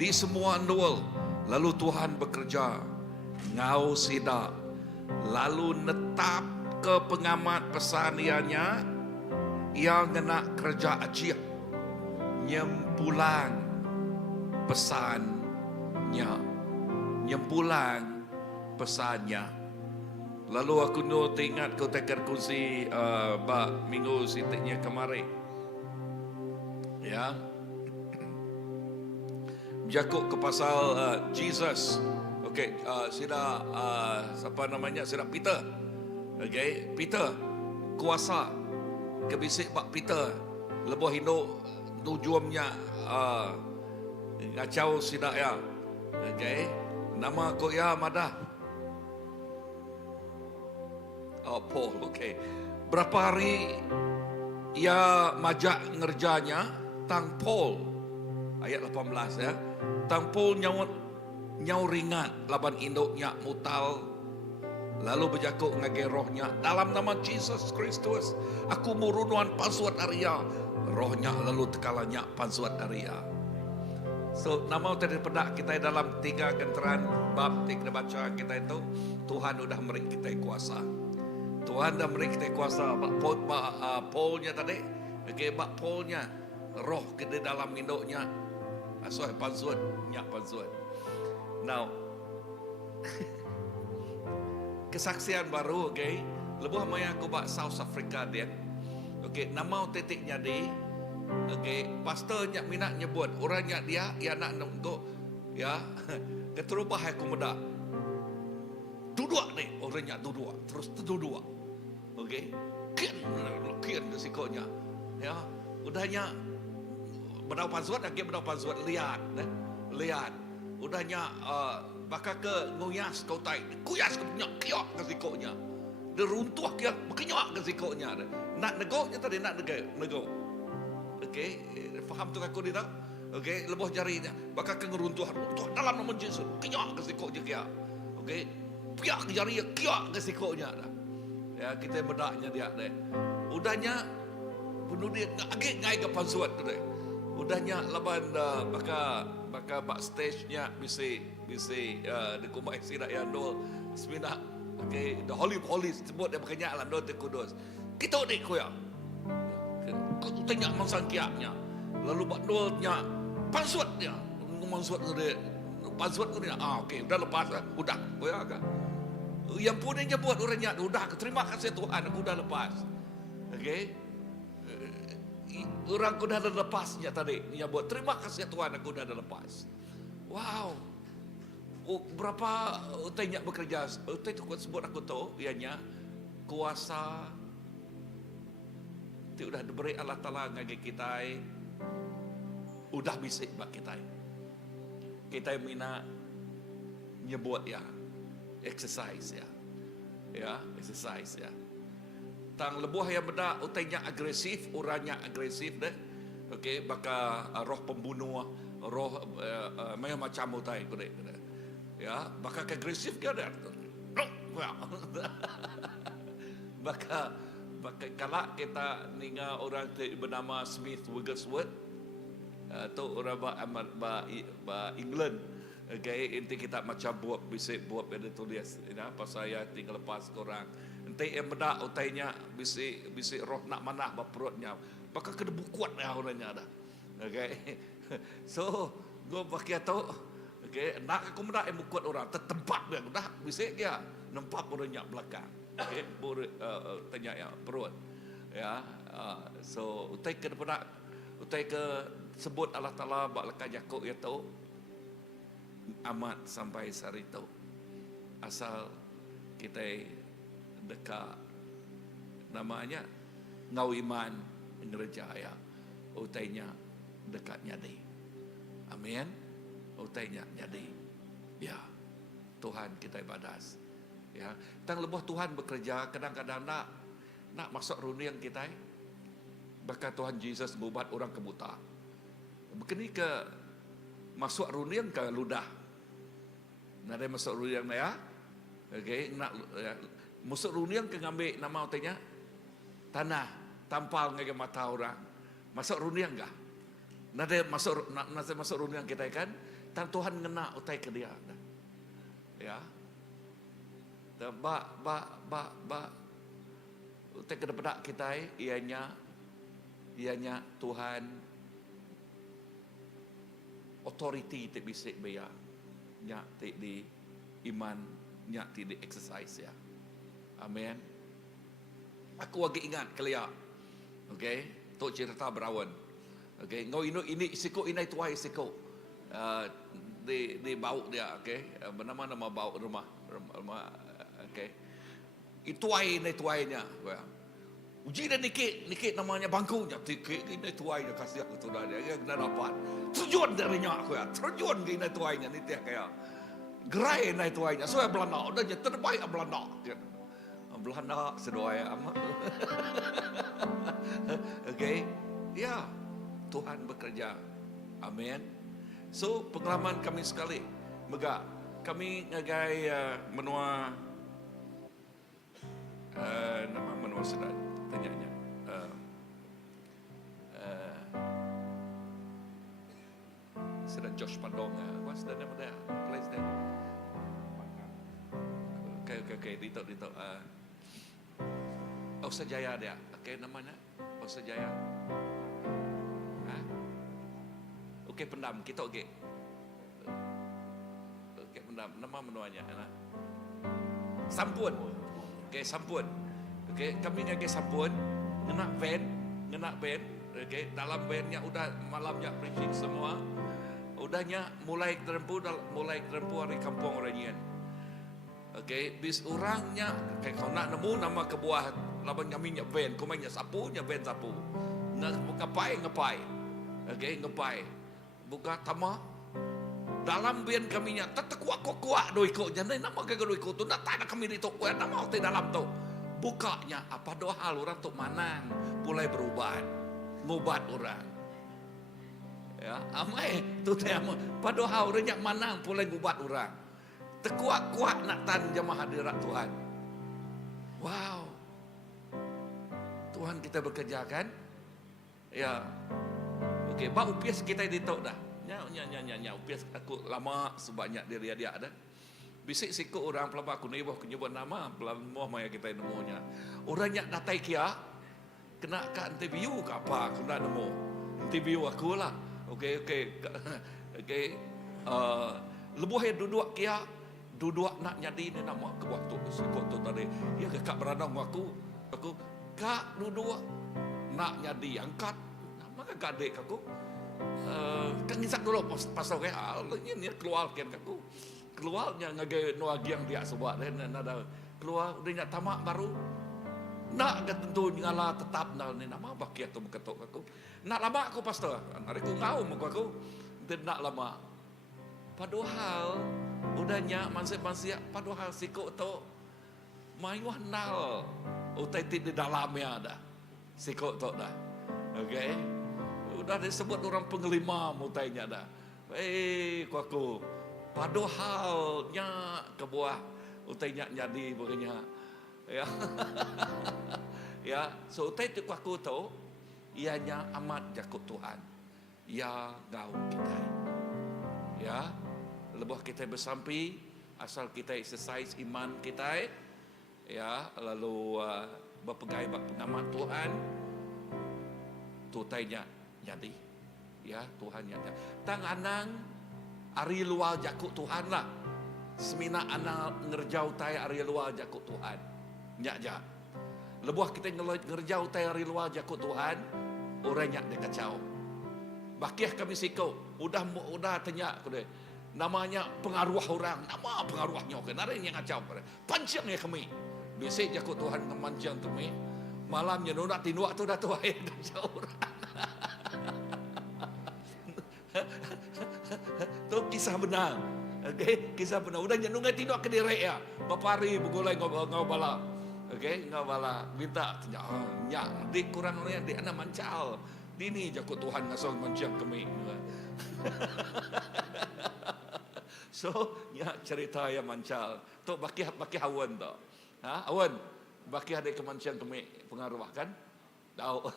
Di semua nol, lalu Tuhan bekerja. Ngau sidak. Lalu netap ke pengamat pesaniannya yang kena kerja ajiah nyempulang pesannya, lalu aku teringat kau tekan kursi minggu sitiknya kemarin ya, jakuk ke pasal Jesus. Okey, sida siapa namanya? Sida Peter. Okey, Peter kuasa kebisik pak Peter lebuh hidup tujuannya ngacau sida ya. Okey, nama ko ya madah. Oh, Paul. Okey. Berapa hari ia majak ngerjanya tang Paul ayat 18 ya. Tang Paul nyau ringat laban induknya mutal, lalu berjakuk ngagai rohnya dalam nama Jesus Kristus aku murunuan pansuat Arya, rohnya lalu tekalanya pansuat Arya. So nama tadi pedak kita dalam 3 genteran bab kita baca kita itu, Tuhan sudah beri kita kuasa. Tuhan dah beri kita kuasa. Paulnya tadi, okay, Paulnya roh ke dalam induknya, asuh pansuatnya pansuat. Now, kesaksian baru, okay. Lebuh maya aku bak South Africa dia. Okay, nama titiknya di, okay, pastornya minat nyebut orangnya dia, ya nak nunggu, ya, keterubah aku muda. Duduk ni, orangnya duduk, terus duduk, okay. Kian resikonya, ya, udahnya berdau pansuat, okay, berdau pansuat lihat, lihat. Udahnya bakal ke nguyas kau tai, kuyas ke punya kiok ke sikonya, dia runtuh kia berkenyak ke sikonya. Nak negoknya tadi nak nego, okay, faham tu aku dia tak? Okay, lebuh jarinya, bakal ke ngeruntuh dalam nama Yesus, kenyak ke sikonya kia, okay, piak ke jari kiok ke sikonya dah. Ya kita bedaknya dia deh. Udahnya bunuh dia agak ngai ke pansuat tu deh. Udahnya laban bakal backstage-nya bisi dikumai sidak yang dol semina, okay, the holy sebut dia berkenyak lah dol Kudus. Kita dik ko ya. Kau tanya mangsangkiaknya. Lalu bak dolnya pansuat dia. Pansuat dia. Okey, udah lepas dah. Udah. Oh ya kan. Yang punanya buat orangnya udah terima kasih Tuhan aku udah lepas. Okey. Orang aku dah ada lepasnya tadi. Dia buat terima kasih Tuhan aku dah ada lepas. Wow. Oh, berapa tanya bekerja. Itu sebut aku tahu. Ianya kuasa. Itu udah diberi Allah Ta'ala ngagi kita. Udah bisik bak kita. Kita mina nyebut ya. Exercise ya. Ya, exercise ya. Tang lebuh yang benda utainya agresif, orangnya agresif deh. Okey, baka roh pembunuh, roh macam utai kode. Ya, baka agresif ke ada. Maka kalau kita ninga orang bernama Smith Wigglesworth, tu orang ba England. Okay, inti kita macam buat bisik buat ada tulis, pasal saya tinggal lepas korang. Nanti yang benda utainya bisik roh nak manah perutnya, maka kena bukuat ya orangnya dah. Okay, so gue pakai tu, okay, nak aku benda yang bukuat orang tertempat dia, dah bisik dia nampak orangnya belakang. Okay, tanya ya perut, ya, so utai kena benda, utai ke sebut Allah Taala baklakan Yakub ya tu. Amat sampai hari itu asal kita dekat namanya ngau iman ngerjaya utainya dekat nyadi. Amin. Utainya nyadi. Ya. Tuhan kita ibadas. Ya. Tang lebuh Tuhan bekerja kadang-kadang nak masuk runiang kita. Bahkan Tuhan Yesus ngubat orang kebuta. Begini ke masuk runiang ke ludah. Nada masuk runiang ya. Okey, nak masuk runiang ke ngambil nama utainya tanah tampal ngai mata orang. Masuk runiang enggak? Nada masuk runiang kita kan, tang Tuhan ngena utai ke dia. Ya. Ba utai ke depan kita ianya Tuhan authority te bisik beya nya te di iman nya te di exercise ya. Amen. Aku lagi ingat kelia. Okey, tok cerita berawan. Okey, ngau ini siko inai tuai siko. Di bau dia, okey. Nama bau rumah. Okey. Ituai inai tuainya. Uji dan nikit namanya bangkunya. Tikit inai tuainya kasih aku tu dah dia kena dapat. Terjun darinya aku ya. Terjun ke inai tuainya ni dia kayak gerai inai tuainya. So Belanda dah terbaik Belanda. Belanda sedoai amat. Okey. Ya. Tuhan bekerja. Amin. So pengalaman kami sekali. Mega kami ngagai menua nama menua sedang tanyanya. Sedang Josh Padong. What's the name of that place there? Okay. Dito. Osajaya dia. Okay, namanya Osajaya. Okey, pendam. Kita okey. Okey, pendam. Nama menuanya. Sampun. Okey, sampun. Okey, kami ngagai sampun. Ngena van. Okey, dalam vannya udah malamnya preaching semua. Udahnya mulai terempu hari kampung Orangnya. Okey, bis orangnya kayak kau nak nemu nama kebuah laban kami nya van, kau mainnya sapu. Ngapai. Okey, ngapai. Buka tama dalam bian kami nya kuak doi ko jangan nama ke doi ko tu nak tak kami itu kuat nama di dalam tu bukanya apa doa hal orang tu manang mulai berubah ngobat orang ya amai tu tema pada hal orang yang manang mulai ngobat orang kuat nak tan jemaah hadirat Tuhan. Wow, Tuhan kita bekerja kan ya. Okey, bau upias kita ditok dah. Nya upias aku lama sebanyak dia ada. Bisik siku orang pelaba aku ni boh nyebut nama pelaba maya kita nemunya. Orang yang datai kia kena ka interview ke apa aku nak nemu. Interview aku lah. Okey. Lebuh yang duduk nak jadi ni nama ke waktu siku tu tadi. Ya kak beradang aku kak duduk nak jadi angkat maka gadek aku kan ngisak dulu pasal ke hal ini keluarkan aku keluarnya ngagai nuagi yang dia sebab dan ada keluar udah nyak tamak baru nak tentu ngala tetap ni nama baki atau beketok aku nak lama aku pastor hari aku ngau muka aku tidak lama padahal udahnya manusia padahal sikok tu mayuh nal utai di dalamnya ada sikok tu dah. Okey. Udah disebut orang pengelima mutainya dah. Aku padohalnya kebuah utainya jadi begini Ya. Ya, so utai tu aku tahu ianya amat jakut Tuhan. Ya ngau kita. Ya, lebuh kita bersampi asal kita exercise iman kita. Ya, lalu berpegai bak pengamat Tuhan. Tutainya jadi. Ya, Tuhan jadi. Tang anang ari luar jakut Tuhan lah. Semina anang ngerjau tai ari luar jakut Tuhan. Nyak ja. Lebuh kita ngerjau tai ari luar jakut Tuhan, orang nyak dia kacau. Bakiah kami sikau, udah tanya aku deh. Namanya pengaruh orang, nama pengaruhnya ke nare yang kacau. Pancang ya kami. Biasa jakut Tuhan kemanjang kami. Malamnya nak tinduak tu dah tu air kacau orang. Tu kisah benar. Okey, kisah benar. Udah nyenungai tinduak ke diri ya. Bapari begulai ngau bala. Okey, ngau bala minta nyak dik kurang ni dik anak mancal. Dini jakut Tuhan ngasong mancang kami. So, nyak cerita yang mancal. Tu baki awan tu. Ha, awan. Baki ada kemancian kami pengaruh kan? Tahu.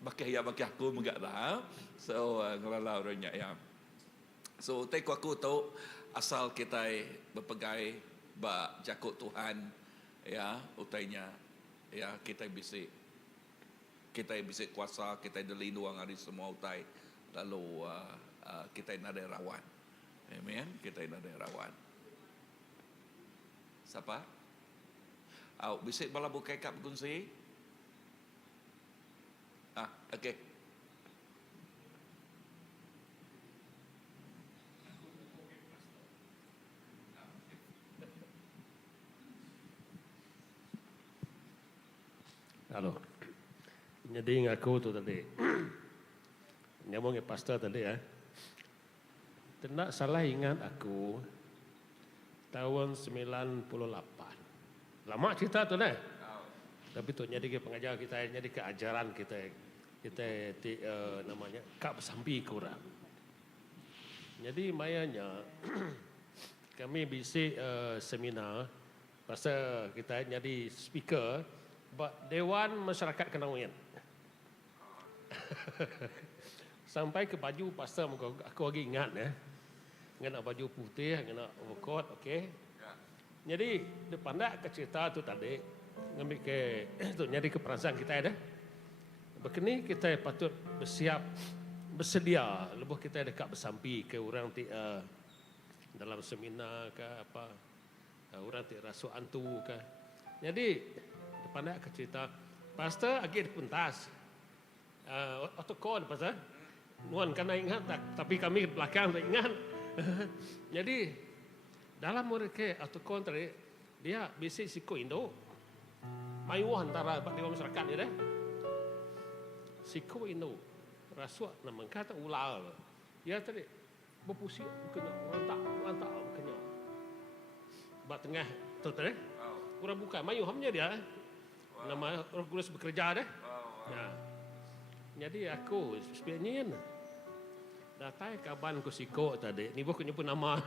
Baki aku enggak dah. So ngelala orangnya ya. So aku tahu asal kita berpegai ba jakut Tuhan ya utainya ya kita bisa kuasa kita dilindung hari semua utai lalu kita ada rawan. Amen. Kita ada rawan. Siapa? Bisik bala bukai kap gunsi. Okey. Halo. Jadi ngaku tu tadi. Nyambung ke pastor tadi ya. Tidak salah ingat aku tahun 98. Lama cerita tu dah. Tapi tu jadi ke pengajar kita, jadi ke ajaran kita namanya kap sampi kurang. Jadi mayanya kami bisik seminar pasal kita jadi speaker Dewan Masyarakat Kenawian. Sampai ke baju pasal aku lagi ingat ya. Ngena baju putih, ngena overcoat, okey. Jadi depan dak ke cerita tu tadi ngambil ke tu jadi ke perasaan kita ada. Begini kita patut bersedia lebuh kita dekat bersampi ke orang dalam seminar ke apa orang rasu antu ke. Jadi depan dak ke cerita pastor lagi di pentas. Otokon pastor. Nuan kena ingat tak, tapi kami belakang tak ingat. Jadi dalam mereka otokon tadi dia bisik siko Indo. Mayu antara Dewan Masyarakat ni dah. Siko Indo. Rasuak nama kata ulal. Ya tadi berpusing kena lantak kena. Bak tengah tu tadi. Kurang buka mayu hamnya dia. Nama Roh Kudus bekerja dah. Ya. Jadi aku sebenarnya datai kaban ku siko tadi. Ni bukan nyebut nama.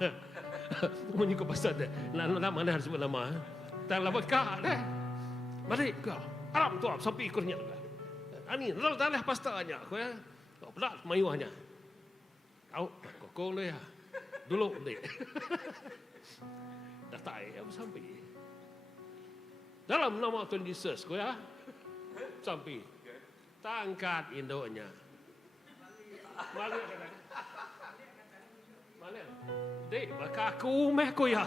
Mun ku pasal dah. Nama mana harus sebut nama. Tak lama kak dah. Mari kau. Alam tu sampai ikurnya. Ani dah pastornya aku ya. Kau berat mayuhnya. Kau kokong dia. Dulu dek. Datai aku sampai. Dalam nama Tuhan Yesus aku ya. Sampai. Tangkat Indonya. Mana? Mana? Dek, maka aku meh aku ya.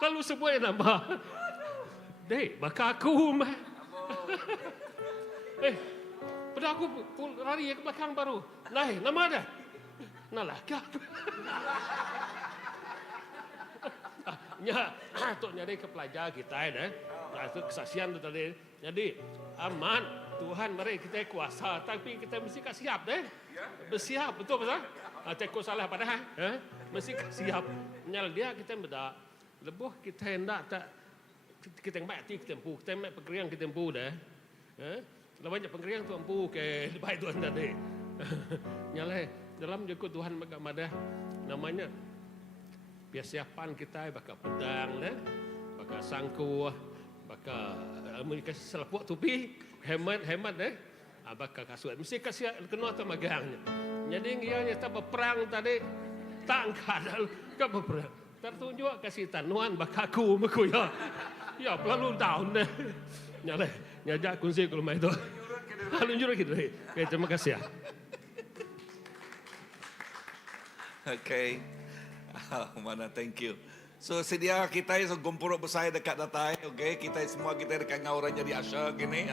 Lalu sebut nama. Dek, maka aku meh. Pada aku lari ke belakang baru. Naik, nama ada. Nalah, kak. Ya, tu nyari ke pelajar kita dah. Nah, itu kesaksian tu tadi. Jadi, aman Tuhan mari kita kuasa tapi kita mesti siap deh. Bersiap betul pasal. Teko salah padahal, mesti siap. Nyal dia kita beda. Lebuh kita hendak tak kita mati kita empu, kita mek pengeriang kita empu dah. Lah banyak pengeriang tu empu ke baik tuan tadi. Nyalai dalam jekut Tuhan madah namanya persiapan kita bakal pedang dah, bakal sangku, bakal kasih selaput topi, hemat deh, bakal kasut. Mesti kasih kena atas magangnya. Jadi dia tak berperang tadi, tak angkat tak berperang. Tertunjuk kasih tanuan bakaku maku ya. Ya perlu tahun deh. Nyale, nyajak kunci kalau main itu. Lalu jurus gitu. Okay, terima kasih ya. Okay. Mana thank you. So sedia kita so gumpuruk besar dekat datai, okay? Kita semua kita dekat dengan orang jadi asya gini,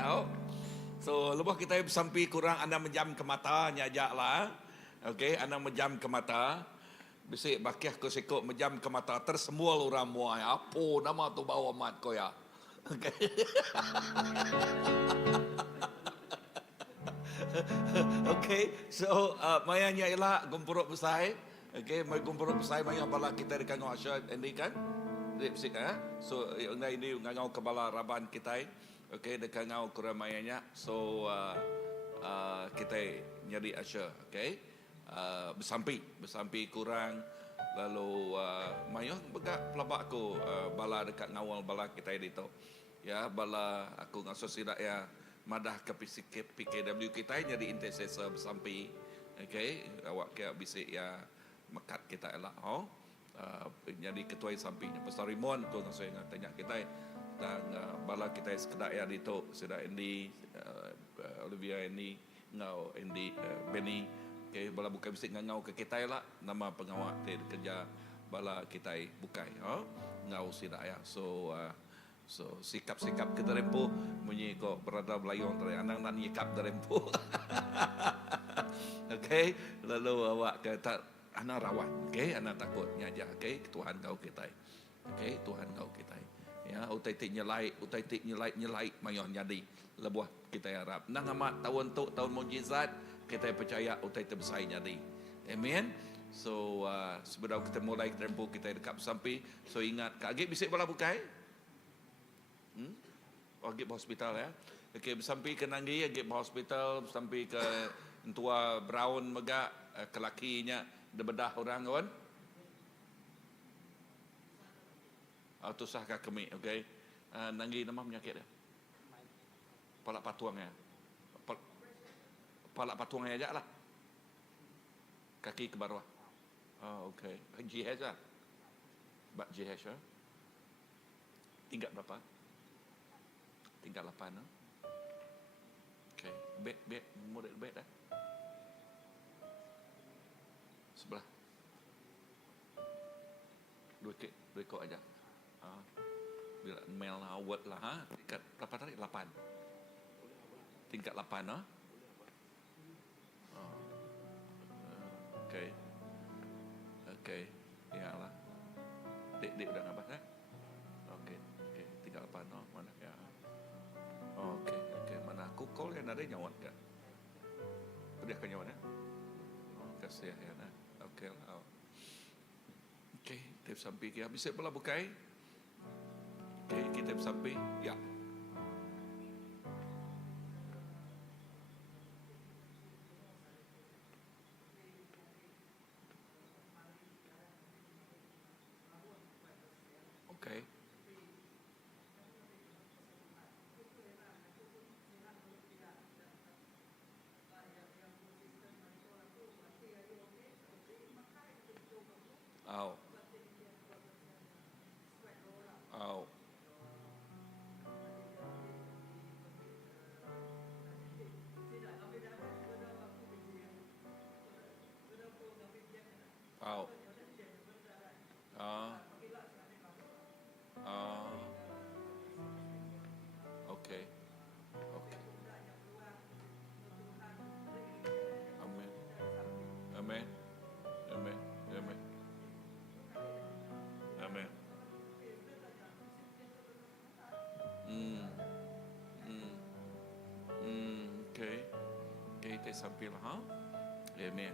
so lepas kita sampai kurang anda menjam ke mata nyajak lah, okay? Anda menjam ke mata, bisik bakiah ko sekok menjam ke mata tersemua orang muai, apa nama tu bawa mat ko ya, okay? Okay, so mayanya ialah gumpuruk besar. Okay, mai gumpuruk besar maya bala kita dekat ngau asya ini kan. Dipsik So ini ngau kepala raban kita. Okay, dekat ngau kurang mayanya. So kita nyari asya, okay. Bersampi kurang lalu maya begak pelabak aku bala dekat ngawal bala kita itu. Ya, bala aku ngasuh sidak ya madah ke PKW kita jadi intercessor bersampi. Okay, awak kaya bisik ya mekat kita elak jadi ketua sampingnya Pastor Rimon tu saya tanya kita dan bala kita sekedar ya itu sudah Andy Olivia ini ngau Andy Benny okay, bala bukan mesti ngau ke kita elak nama pengawal kerja bala kita bukai ngau sudah ya so sikap-sikap kita rempo bunyi kok berada belayong dari anak nan yikap dari rempo. Okay, lalu awak kata anak rawan, okay, anak takutnya aja, okay, Tuhan kau kita, okay, Tuhan kau kita, ya, utai tik nyelai, mayon jadi, lebuah kita harap, nang amat tahun mujizat, kita percaya utai terbesar jadi, amen. So sebelum kita mulai tempoh kita dekat sampai, so ingat, kagak bisik bala bukai, agak hospital ya, okay, sampai ke Nanggi, agak hospital, sampai ke tua Brown megak kelakinya. Dia bedah orang kawan. Tu sah kami, okey. Nanggi nama penyakit dia. Palak patuang ya. Palak patuang aja lah. Kaki ke bawah. Okey. GH lah. Bak GH. Tingkat berapa? Tingkat 8. Okey. Bed murid bed dah. Sebelah. Dua kok aja. Bila mel awet lah. Tingkat berapa tadi? 8. Tingkat 8 Okey. Okey. Ya lah. Dek udah ngabas Okey. Tingkat 8 mana ya. Okey. Mana aku call yang ada nyawat kan? Dia akan nyawat ya. Kasih ya. Okey, kita sampai ke habis bola bukai. Okey, kita sampai ya. Okey. Okey. Amen. Okay. Kita sampai lah. Amen.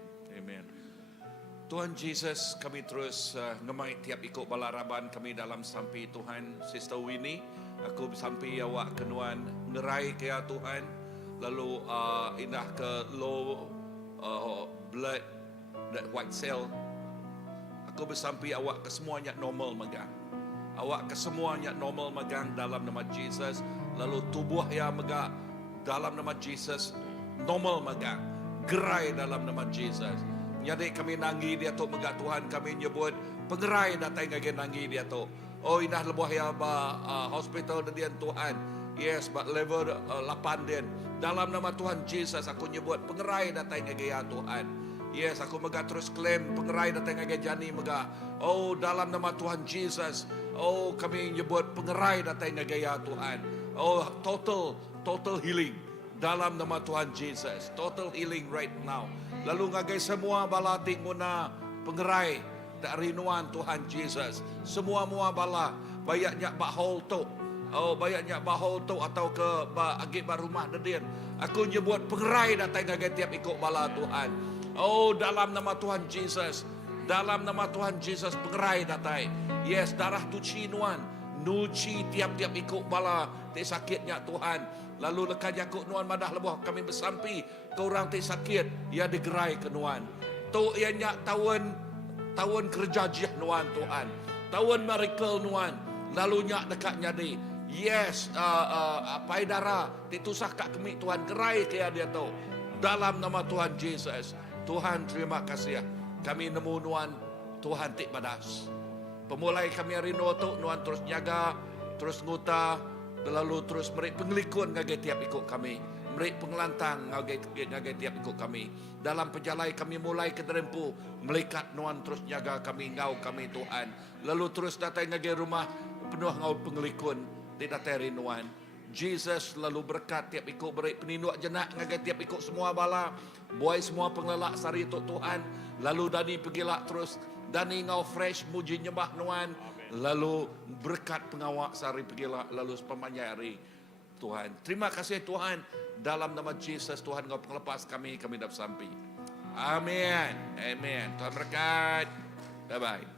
Tuhan Yesus, kami terus ngemai tiap ikut balaraban kami dalam sampai Tuhan. Sister Winnie, aku sampai awak kenuan ngerai ke Tuhan. Lalu indah ke low blood that white cell. Aku bersampi awak kesemuanya normal megang. Awak kesemuanya normal megang dalam nama Jesus. Lalu tubuh yang megang dalam nama Jesus normal megang. Gerai dalam nama Jesus. Jadi kami nangi dia tu megang Tuhan, kami nyebut pengerai datang ngage nangi dia tu. Oh inah lebuh ya ba hospital dia Tuhan. Yes, but level 8 din. Dalam nama Tuhan Jesus aku nyebut pengerai datang ngage ya Tuhan. Yes, aku mega terus klaim pengerai datang ngage jani mega. Oh dalam nama Tuhan Jesus. Oh kami nyebut pengerai datang ngage ya Tuhan. Oh total healing dalam nama Tuhan Jesus. Total healing right now. Lalu ngage semua balatik muna pengerai dari nuan Tuhan Jesus. Semua mua bala bayaknya bahol tu. Oh bayaknya bahol tu atau ke agik rumah dedin. Aku nyebut pengerai datang ngage tiap ikut bala Tuhan. Oh dalam nama Tuhan Jesus. Dalam nama Tuhan Jesus pengerai datang. Yes, darah tuci nuan. Nuci tiap-tiap ikut bala te sakitnya Tuhan. Lalu lekan yakuk nuan madah lebuh kami bersampi ke orang te sakit ia digerai ke nuan. Tu ia nyak tahun kerja jiah nuan Tuhan. Tahun miracle nuan. Lalu nyak dekat nyadi. Yes, paidara titusah kak kami Tuhan gerai ke dia tu. Dalam nama Tuhan Jesus. Tuhan terima kasih. Kami nemu nuan Tuhan tik badas. Pemulai kami hari tu nuan terus jaga, terus nguta, lalu terus merik pengelikun ngagai tiap ikut kami. Merik pengelantang ngagai tiap ikut kami. Dalam perjalanan kami mulai ke Derempu, melikat nuan terus jaga kami, ngau kami Tuhan. Lalu terus datang ngagai rumah penuh ngau pengelikun, tidak teri nuan. Jesus lalu berkat tiap ikut berik peninduak jenak ngagai tiap ikut semua bala. Buai semua pengelak sari itu Tuhan. Lalu Dani pergilah terus. Dani ngau fresh muji nyembah nuan. Lalu berkat pengawak sari pergilah. Lalu sepanjang hari Tuhan. Terima kasih Tuhan. Dalam nama Jesus Tuhan ngau penglepas kami dapat sampai. Amin. Amin. Tuhan berkat. Bye bye.